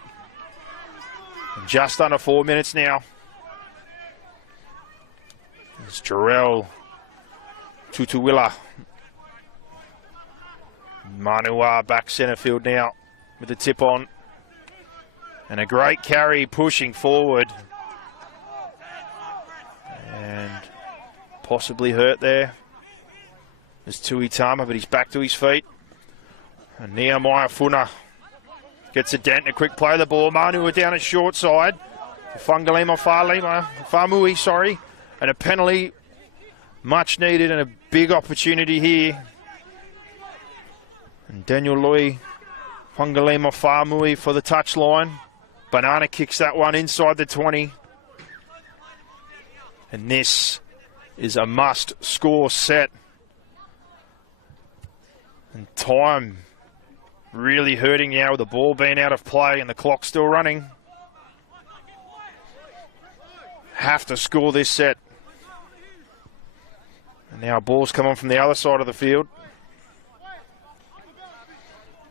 And just under 4 minutes now. It's Jarrell Tutuwila. Manua back centre field now with the tip on. And a great carry pushing forward. And possibly hurt there. There's Tuitama, but he's back to his feet. And Nehemiah Funa gets a dent and a quick play of the ball. Manua down at short side. Fa'amui, sorry. And a penalty, much needed, and a big opportunity here. And Daniel Lui, Fungalima Fa'amui for the touchline. Banana kicks that one inside the 20. And this is a must-score set. And time really hurting now with the ball being out of play and the clock still running. Have to score this set. And now ball's come on from the other side of the field.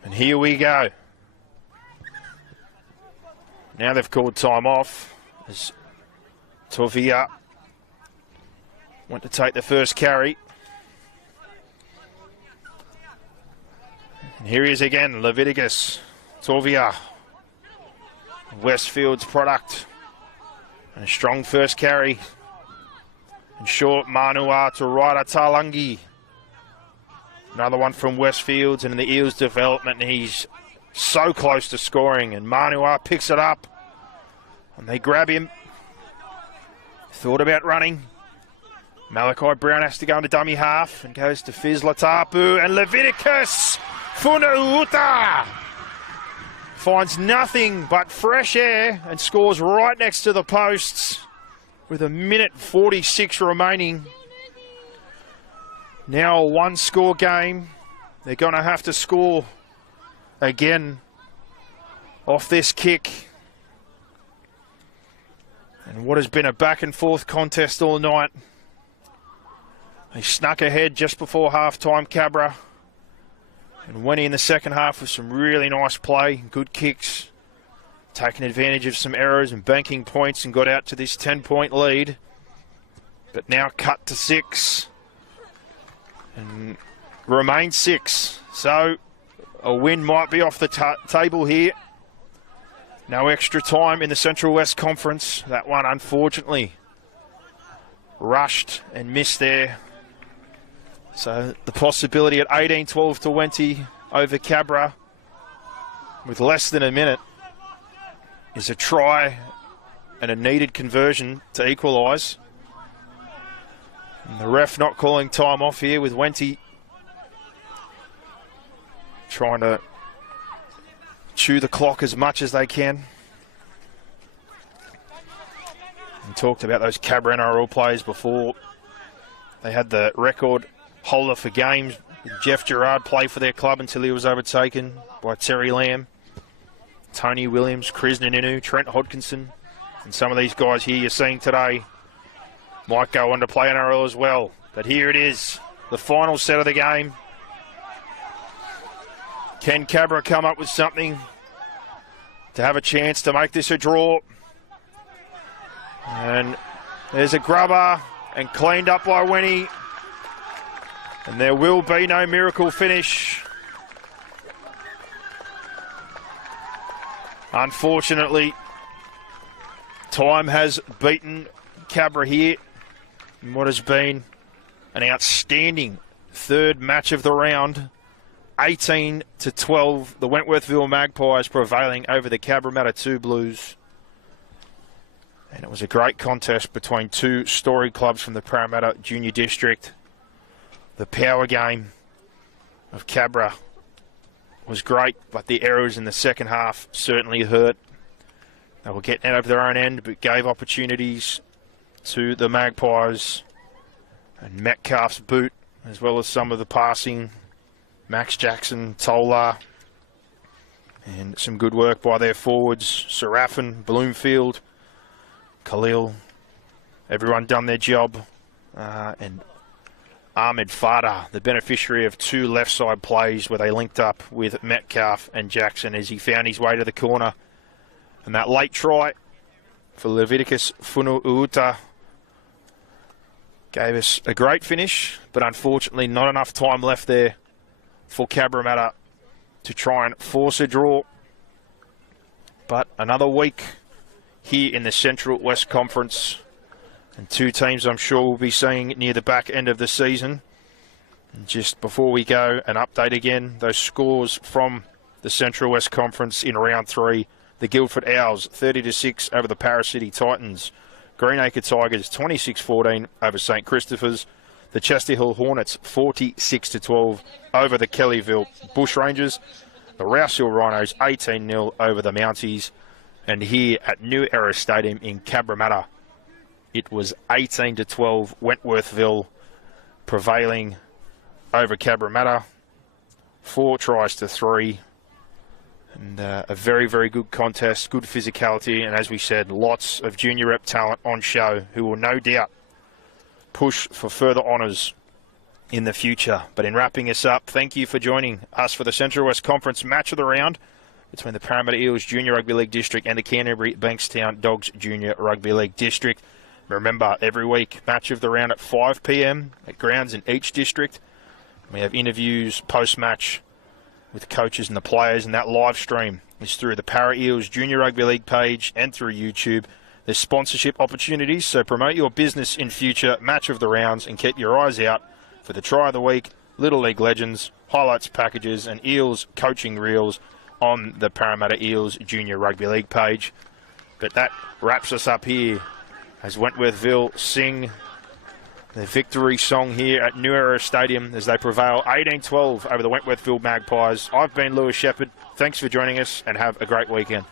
And here we go. Now they've called time off as Tovia went to take the first carry. And here he is again, Leviticus Tovia. Westfield's product. And a strong first carry. And short Manua to Ryder Talangi. Another one from Westfields and in the Eels development. And he's so close to scoring. And Manua picks it up. And they grab him. Thought about running. Malachi Brown has to go into dummy half and goes to Fiz Latapu. And Leviticus Funauta finds nothing but fresh air and scores right next to the posts. with a minute 46 remaining. Now a one-score game. They're going to have to score again off this kick. And what has been a back-and-forth contest all night. They snuck ahead just before half-time, Cabra. And went in the second half with some really nice play, good kicks, taking advantage of some errors and banking points, and got out to this 10-point lead. But now cut to 6 and remain 6. So a win might be off the table here. No extra time in the Central West Conference. That one, unfortunately, rushed and missed there. So the possibility at 18-12 to Wenty over Cabra with less than a minute is a try and a needed conversion to equalise. And the ref not calling time off here with Wenty trying to chew the clock as much as they can. We talked about those Cabra NRL players before. They had the record holder for games. Jeff Gerard played for their club until he was overtaken by Terry Lamb, Tony Williams, Chris Naninu, Trent Hodkinson, and some of these guys here you're seeing today might go on to play NRL as well. But here it is, the final set of the game. Can Cabra come up with something to have a chance to make this a draw? And there's a grubber and cleaned up by Wenty. And there will be no miracle finish. Unfortunately, time has beaten Cabra here in what has been an outstanding third match of the round. 18-12, the Wentworthville Magpies prevailing over the Cabramatta 2 Blues. And it was a great contest between two storied clubs from the Parramatta Junior District. The power game of Cabra was great, but the errors in the second half certainly hurt. They were getting out of their own end, but gave opportunities to the Magpies. And Metcalf's boot, as well as some of the passing, Max Jackson, Tolar, and some good work by their forwards, Serafin, Bloomfield, Khalil. Everyone done their job. And Ahmed Fada, the beneficiary of two left side plays where they linked up with Metcalf and Jackson as he found his way to the corner. And that late try for Leviticus Funuuta gave us a great finish, but unfortunately not enough time left there for Cabramatta to try and force a draw. But another week here in the Central West Conference, and two teams I'm sure we'll be seeing near the back end of the season. And just before we go, an update again, those scores from the Central West Conference in round 3. The Guildford Owls 30-6 over the Paris City Titans. Greenacre Tigers 26-14 over St Christopher's. The Chester Hill Hornets 46-12 over the Kellyville Bushrangers. The Rouse Hill Rhinos 18-0 over the Mounties. And here at New Era Stadium in Cabramatta, it was 18-12, Wentworthville prevailing over Cabramatta. 4-3. And a very, very good contest, good physicality, and as we said, lots of junior rep talent on show who will no doubt push for further honours in the future. But in wrapping us up, thank you for joining us for the Central West Conference match of the round between the Parramatta Eels Junior Rugby League District and the Canterbury Bankstown Dogs Junior Rugby League District. Remember, every week, match of the round at 5 p.m. at grounds in each district. We have interviews post-match with coaches and the players, and that live stream is through the Para Eels Junior Rugby League page and through YouTube. There's sponsorship opportunities, so promote your business in future match of the rounds and keep your eyes out for the Try of the Week, Little League Legends, highlights packages and Eels coaching reels on the Parramatta Eels Junior Rugby League page. But that wraps us up here as Wentworthville sing the victory song here at New Era Stadium as they prevail 18-12 over the Wentworthville Magpies. I've been Lewis Shepherd. Thanks for joining us and have a great weekend.